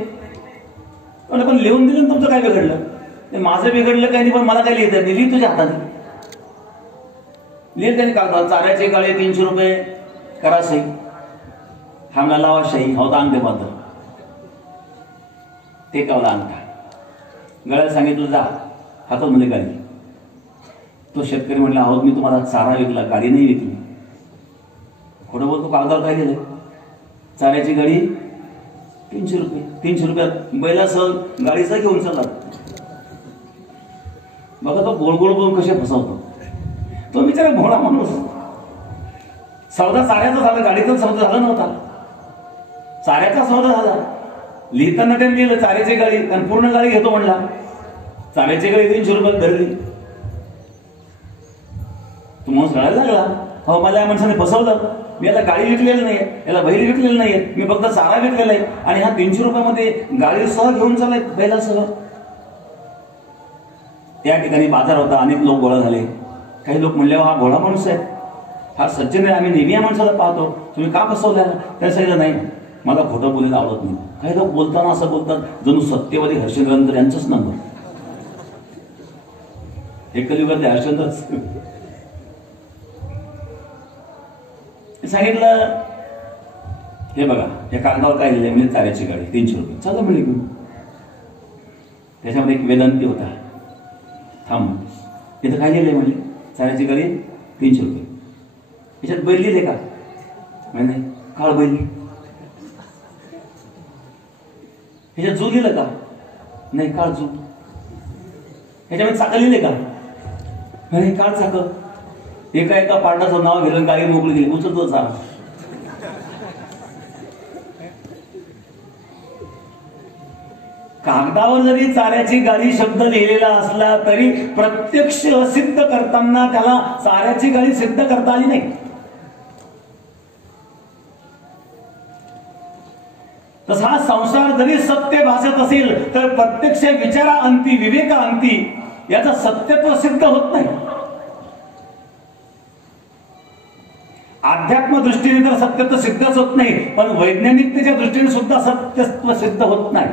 पण लिहून दिलं तुमचं काय बिघडलं? ते माझं बिघडलं काही नाही, पण मला काय लिहितं? लिही तुझ्या हाताने. लिहिलं त्याने कागदावर, चाऱ्याचे गाळे 300 रुपये, करा सही. हा लावा शाही, हवता अंगठे पाहतो. ते कावला अंगठा. गळ्याला सांगितलं जा, हातात मध्ये गाडी. तो शेतकरी म्हणला, आहोत मी तुम्हाला चारा विकला, गाडी नाही विकली. खोटं बोलतो, कागदावर काय लिहिलं? चाऱ्याची गाडी 300 रुपये. 300 रुपयात बैलासह गाडीचा घेऊन चालला. बघा तो गोळ गोळ बोलून कसे फसवतो. तो बिचारा भोळा माणूस. सौदा चाऱ्याचा झाला, गाडीचा सौदा झाला नव्हता. चाऱ्याचा सौदा झाला. लिहिताना त्यांनी लिहिलं चाऱ्याची गाडी, आणि पूर्ण गाडी घेतो म्हणला. चाऱ्याची गाडी 300 रुपयात भरली. तो माणूस रडायला लागला, हो मला या माणसाने फसवलं. मी याला गाडी विकलेली नाहीये, याला बैल विकलेली नाहीये, मी फक्त चारा विकलेला आहे. आणि हा 300 रुपयामध्ये गाडीसह घेऊन चाललाय, बैलासह. त्या ठिकाणी बाजार होता, अनेक लोक गोळा झाले. काही लोक म्हणले, हा भोळा माणूस आहे, हा सज्जन आहे, आम्ही नेहमी या माणसाला पाहतो, तुम्ही का फसवल्या? त्या सांगितलं नाही, मला खोटं बोलायला आवडत नाही. काही लोक बोलताना असं बोलतात जणू सत्यवादी हर्षचंद्र यांचाच नंबर. हे कलियुगातले हर्षचंद्रच. सांगितलं, हे बघा या कागदावर काय लिहिलंय? म्हणजे चाऱ्याची गाडी 300 रुपये. चला म्हणजे घेऊन. त्याच्यामध्ये एक वेदांती होता. थांब, इथं काय लिहिलंय? म्हणजे चाऱ्याची गाडी 300 रुपये. याच्यात बैल लिहिले का? नाही. काळ बैल. ह्याच्यात जू लिहिलं का? नाही. काळ जू. ह्याच्यामध्ये चाकं लिहिले का? नाही. काळ चाकं. एका एका पार्टाचं नाव घेऊन गाडी मोकळी गेली, उचलतो चारा. कागदावर जरी चाऱ्याची गाडी शब्द लिहिलेला असला तरी प्रत्यक्ष सिद्ध करताना त्याला चाऱ्याची गाडी सिद्ध करता आली नाही. तसा हा संसार जरी सत्य भासत असेल तर प्रत्यक्ष विचारा अंती, विवेका अंती याचं सत्यत्व सिद्ध होत नाही. अध्यात्म दृष्टीने तर सत्यत्व सिद्धच होत नाही, पण वैज्ञानिकतेच्या दृष्टीने सुद्धा सत्यत्व सिद्ध होत नाही.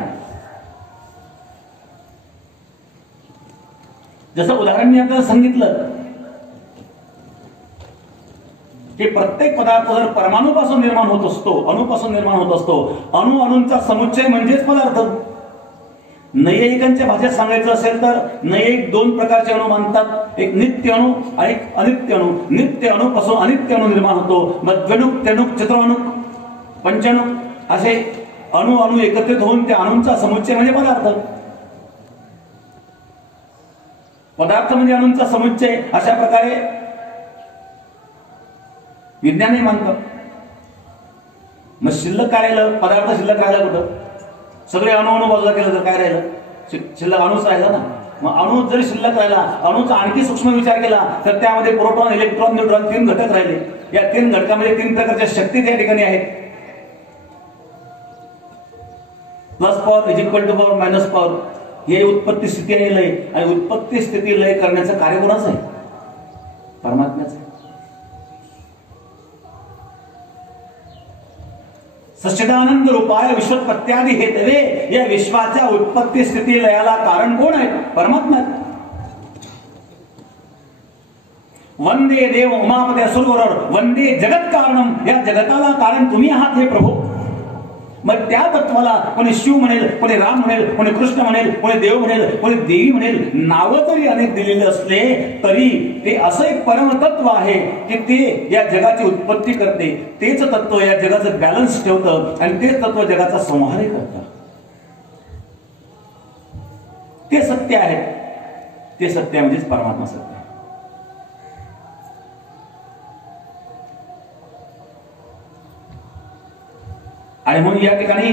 जसं उदाहरण मी आपल्याला सांगितलं की प्रत्येक पदार्थ जर परमाणूपासून निर्माण होत असतो, अणूपासून निर्माण होत असतो, अणूंचा समुच्चय म्हणजेच पदार्थ. नैयायिकांच्या भाषेत सांगायचं असेल तर नैयायिक 2 प्रकारचे अणू मानतात, एक नित्य अणू आणि एक अनित्य अणू. नित्य अणूपासून अनित्य अणू निर्माण होतो. मग द्व्यणुक, त्रिणुक, चतुर्णुक, पंचणुक असे अणु अणु एकत्रित होऊन त्या अणूंचा समुच्चय म्हणजे पदार्थ. पदार्थ म्हणजे अणूंचा समुच्चय. अशा प्रकारे विज्ञानही मानतं. मग शिल्लक काय राहिलं? पदार्थ शिल्लक राहिला कुठं? सगळे अणु अणु बाजूला केलं तर काय राहिलं? शिल्लक अणूच राहिला ना. मग अणू जरी शिल्लक राहिला, अणूचा आणखी सूक्ष्म विचार केला तर त्यामध्ये प्रोटॉन, इलेक्ट्रॉन, न्यूट्रॉन 3 घटक राहिले. या 3 घटकामध्ये 3 प्रकारच्या शक्ती त्या ठिकाणी आहेत. Plus power is equal to power minus power. हे उत्पत्ती स्थिती आणि लय. आणि उत्पत्ती स्थिती लय करण्याचं कार्य कोणाचं आहे? परमात्म्याचं आहे. सच्चिदानंद रूपाय विश्वोत्पत्त्यादि हेतवे. या विश्वाच्या उत्पत्ती स्थिती लयाला कारण कोण आहे? परमात्मा. वंदे देव उमापते असुरवर वंदे जगत कारणम. या जगताला कारण तुम्ही आहात हे प्रभू. मग त्या तत्वाला कोणी शिव म्हणेल, कोणी राम म्हणेल, कोणी कृष्ण म्हणेल, कोणी देव म्हणेल, कोणी देवी म्हणेल. नावं जरी अनेक दिलेले असले तरी ते असं एक परमतत्व आहे की ते या जगाची उत्पत्ती करते. तेच तत्व या जगाचं बॅलन्स ठेवतं आणि तेच तत्व जगाचा संहार करतं. ते सत्य आहे. ते सत्य म्हणजेच परमात्मा सत्य. आणि म्हणून या ठिकाणी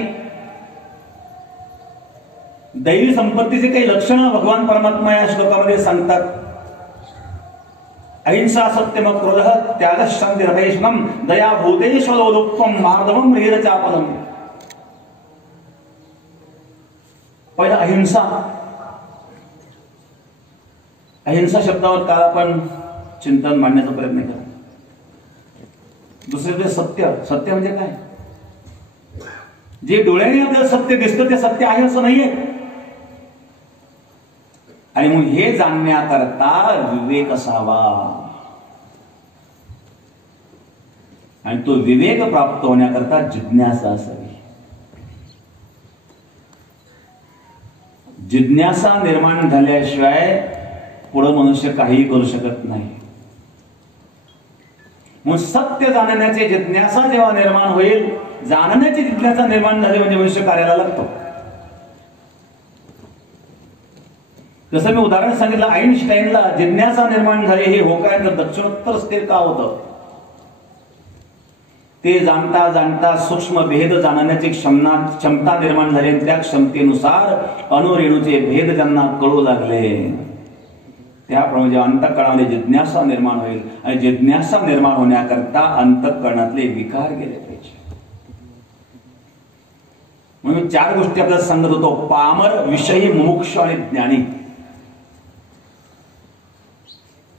दैवी संपत्तीचे काही लक्षणं भगवान परमात्मा या श्लोकामध्ये सांगतात. अहिंसा सत्यम क्रोध त्याग शांती रमेशनम दया भूतेश्वरोपम मार्दवम रीरचापदम. पहिला अहिंसा. अहिंसा शब्दावर काल आपण चिंतन मांडण्याचा प्रयत्न केला. दुसरे ते सत्य. सत्य म्हणजे काय? जे डोळ्याने आपल्याला सत्य दिसतं ते सत्य आहे असं नाहीये. आणि मग हे जाणण्याकरता विवेक असावा. आणि तो विवेक प्राप्त होण्याकरता जिज्ञासा असावी. जिज्ञासा निर्माण झाल्याशिवाय पुढे मनुष्य काहीही करू शकत नाही. मग सत्य जाणण्याची जिज्ञासा जेव्हा निर्माण होईल, जाणण्याची जिज्ञासा निर्माण झाली म्हणजे मनुष्य कार्याला लागतो. जसं मी उदाहरण सांगितलं, आईन्स्टाईनला जिज्ञासा निर्माण झाली हे हो काय तर दक्षिणोत्तर स्थिर का होतं? ते जाणता जाणता सूक्ष्म भेद जाणण्याची क्षमता निर्माण झाली. त्या क्षमतेनुसार अणुरेणूचे भेद ज्यांना कळू लागले त्याप्रमाणे अंतःकरणामध्ये जिज्ञासा निर्माण होईल. आणि जिज्ञासा निर्माण होण्याकरता अंतःकरणातले विकार गेले पाहिजे. म्हणून 4 गोष्टी आपल्याला सांगत होतो. पामर, विषयी, मुमुक्ष आणि ज्ञानी.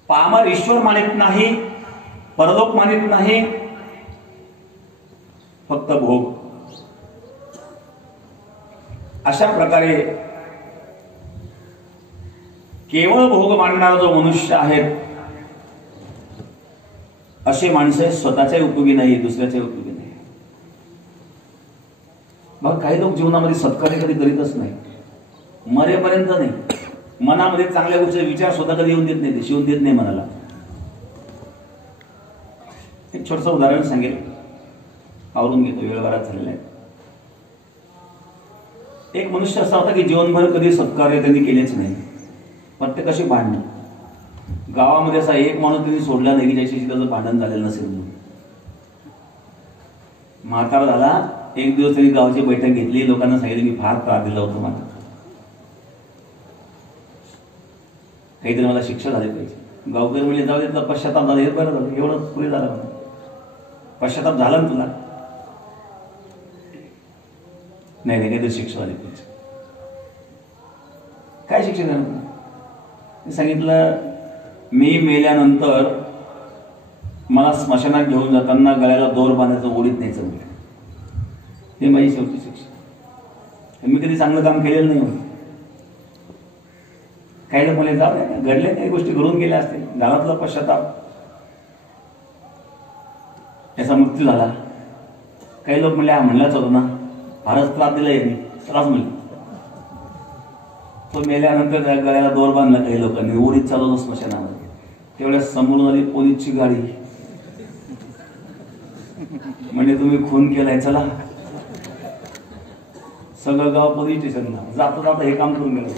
पामर ईश्वर मानित नाही, परलोक मानित नाही, फक्त भोग. अशा प्रकारे केवळ भोग मानणारा जो मनुष्य आहे असे माणसं स्वतःच्या उपयोगी नाही, दुसऱ्याच्या उपयोगी नाही. मग काही लोक जीवनामध्ये सत्कार्य कधी करीतच नाही, मरेपर्यंत नाही. मनामध्ये चांगल्या गोष्टी विचार स्वतः कधी येऊन देत नाही, ते शिवून देत नाही मनाला. एक छोटंसं उदाहरण सांगेल, आवरून घेतो, वेळ बराच झालेला आहे. एक मनुष्य असा होता की जीवनभर कधी सत्कार्य त्यांनी केलेच नाही. प्रत्येकाशी भांडण. गावामध्ये असा एक माणूस त्यांनी सोडला नाही की ज्याच्याशी त्याचं भांडण झालेलं नसेल म्हणून. म्हातारा झाला. एक दिवस त्यांनी गावची बैठक घेतली. लोकांना सांगितलं मी फार त्रास दिला होता मला, काहीतरी मला शिक्षा झाली पाहिजे. गावकरी म्हणजे जाऊ दे, पश्चाताप झाला, हे बरं झालं, एवढं पुढे झालं म्हणून. पश्चाताप झाला ना तुला? नाही नाही, काहीतरी शिक्षा झाली पाहिजे. काय शिक्षा झाली? मी सांगितलं मी मेल्यानंतर मला स्मशानात घेऊन जाताना गळ्याला दोर बांधायचं, ओढीत न्यायचं म्हणजे. हे माझी शेवटी शिक्षा. मी कधी चांगलं काम केलेलं नाही होतं. काही लोक मला जाऊ द्या, घडल्या काही गोष्टी घडून गेल्या असतील, झाला तुला पश्चाताप, याचा मृत्यू झाला. काही लोक म्हणले हा म्हणलाच होतो ना, फारच त्रास दिला यांनी, त्रास म्हणले. तो मेल्यानंतर त्या गळ्याला दोर बांधला काही लोकांनी, ओढीत चालवलं स्मशानामध्ये. तेवढ्या समोरून आली पोलीसची गाडी, म्हणजे तुम्ही खून केलाय, चला. सगळं गाव पोलीस स्टेशनला जाता जाता हे काम करून गेलं.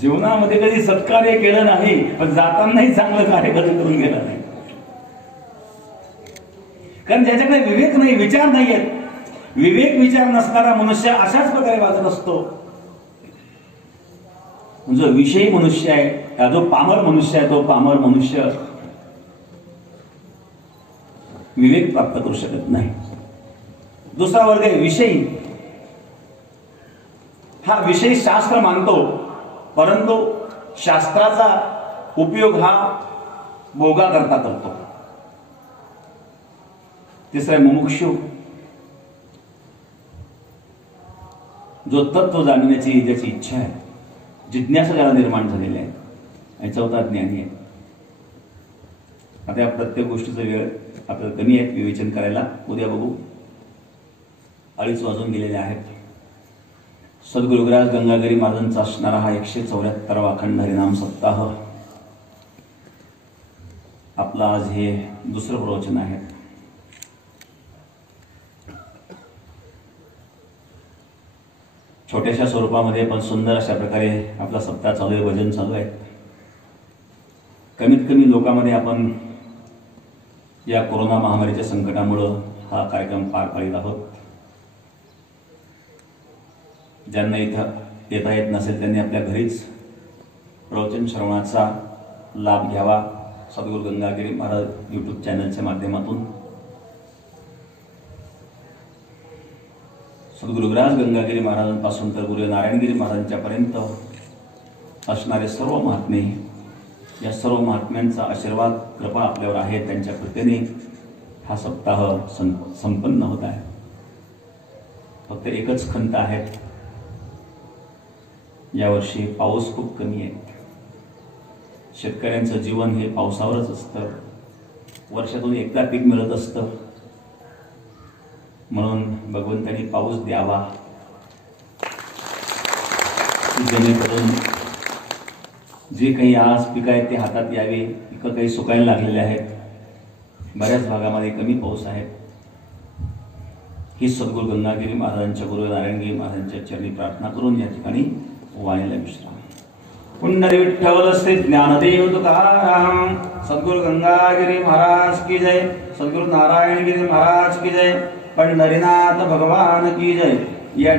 जीवनामध्ये कधी सत्कार्य केलं नाही, पण जातानाही चांगलं कार्य करून गेलं नाही. कारण ज्याच्याकडे विवेक नाही, विचार नाहीयेत, विवेक विचार नसणारा मनुष्य अशाच प्रकारे वागत असतो. जो विषयी मनुष्य आहे, जो पामर मनुष्य आहे, तो पामर मनुष्य विवेक प्राप्त करू शकत नाही. दुसरा वर्ग आहे विषयी. हा विषयी शास्त्र मानतो, परंतु शास्त्राचा उपयोग हा भोगा करता करतो. तिसरा मुमुक्षु, जो तत्व जाणण्याची ज्याची इच्छा आहे, जिज्ञासा ज्याला निर्माण झालेली आहे. आणि चौथा ज्ञानी आहे. आता या प्रत्येक गोष्टीचा वेळ आपल्याला कमी आहे विवेचन करायला. उद्या बघू. 2:30 वाजून गेलेले आहेत. सद्गुरु योगीराज गंगागिरी महाराजांचा असणारा हा 174वा अखंड हरिनाम सप्ताह आपला आज हे दुसरं प्रवचन आहे. छोट्याशा स्वरूपामध्ये पण सुंदर अशा प्रकारे आपला सप्ताह चालू आहे, भजन चालू आहे. कमीत कमी लोकांमध्ये आपण या कोरोना महामारीच्या संकटामुळं हा कार्यक्रम पार पाडित आहोत. ज्यांना इथं येता येत नसेल त्यांनी आपल्या घरीच प्रवचन श्रवणाचा लाभ घ्यावा. सद्गुरु गंगागिरी महाराज यूट्यूब चॅनलच्या माध्यमातून सद्गुरु योगीराज गंगागिरी महाराजांपासून तर गुरु नारायणगिरी महाराजांच्या पर्यंत असणारे सर्व महात्मे, या सर्व महात्म्यांचा आशीर्वाद कृपा आपल्यावर आहे. त्यांच्या कृपेने हा सप्ताह संपन्न होत आहे. फक्त एकच खंत आहे, यावर्षी पाऊस खूप कमी आहे. शेतकऱ्यांचं जीवन हे पावसावरच असतं. वर्षातून एकदा पीक मिळत असतं. म्हणून भगवंतांनी पाऊस द्यावा, जेणेकरून जे काही आज पिकं आहेत ते हातात यावे. पिकं काही सुकायला लागलेले आहेत. बऱ्याच भागामध्ये कमी पाऊस आहे. ही सद्गुरु गंगागिरी महाराजांच्या, गुरु नारायणगिरी महाराजांच्या चरणी प्रार्थना करून या ठिकाणी वाणीला विश्राम. पुंडरी विठ्ठल श्री ज्ञानदेव तुकाराम. सद्गुरु गंगागिरी महाराज की जय. सद्गुरु नारायणगिरी महाराज की जय. पंढरीनाथ भगवान की जय. या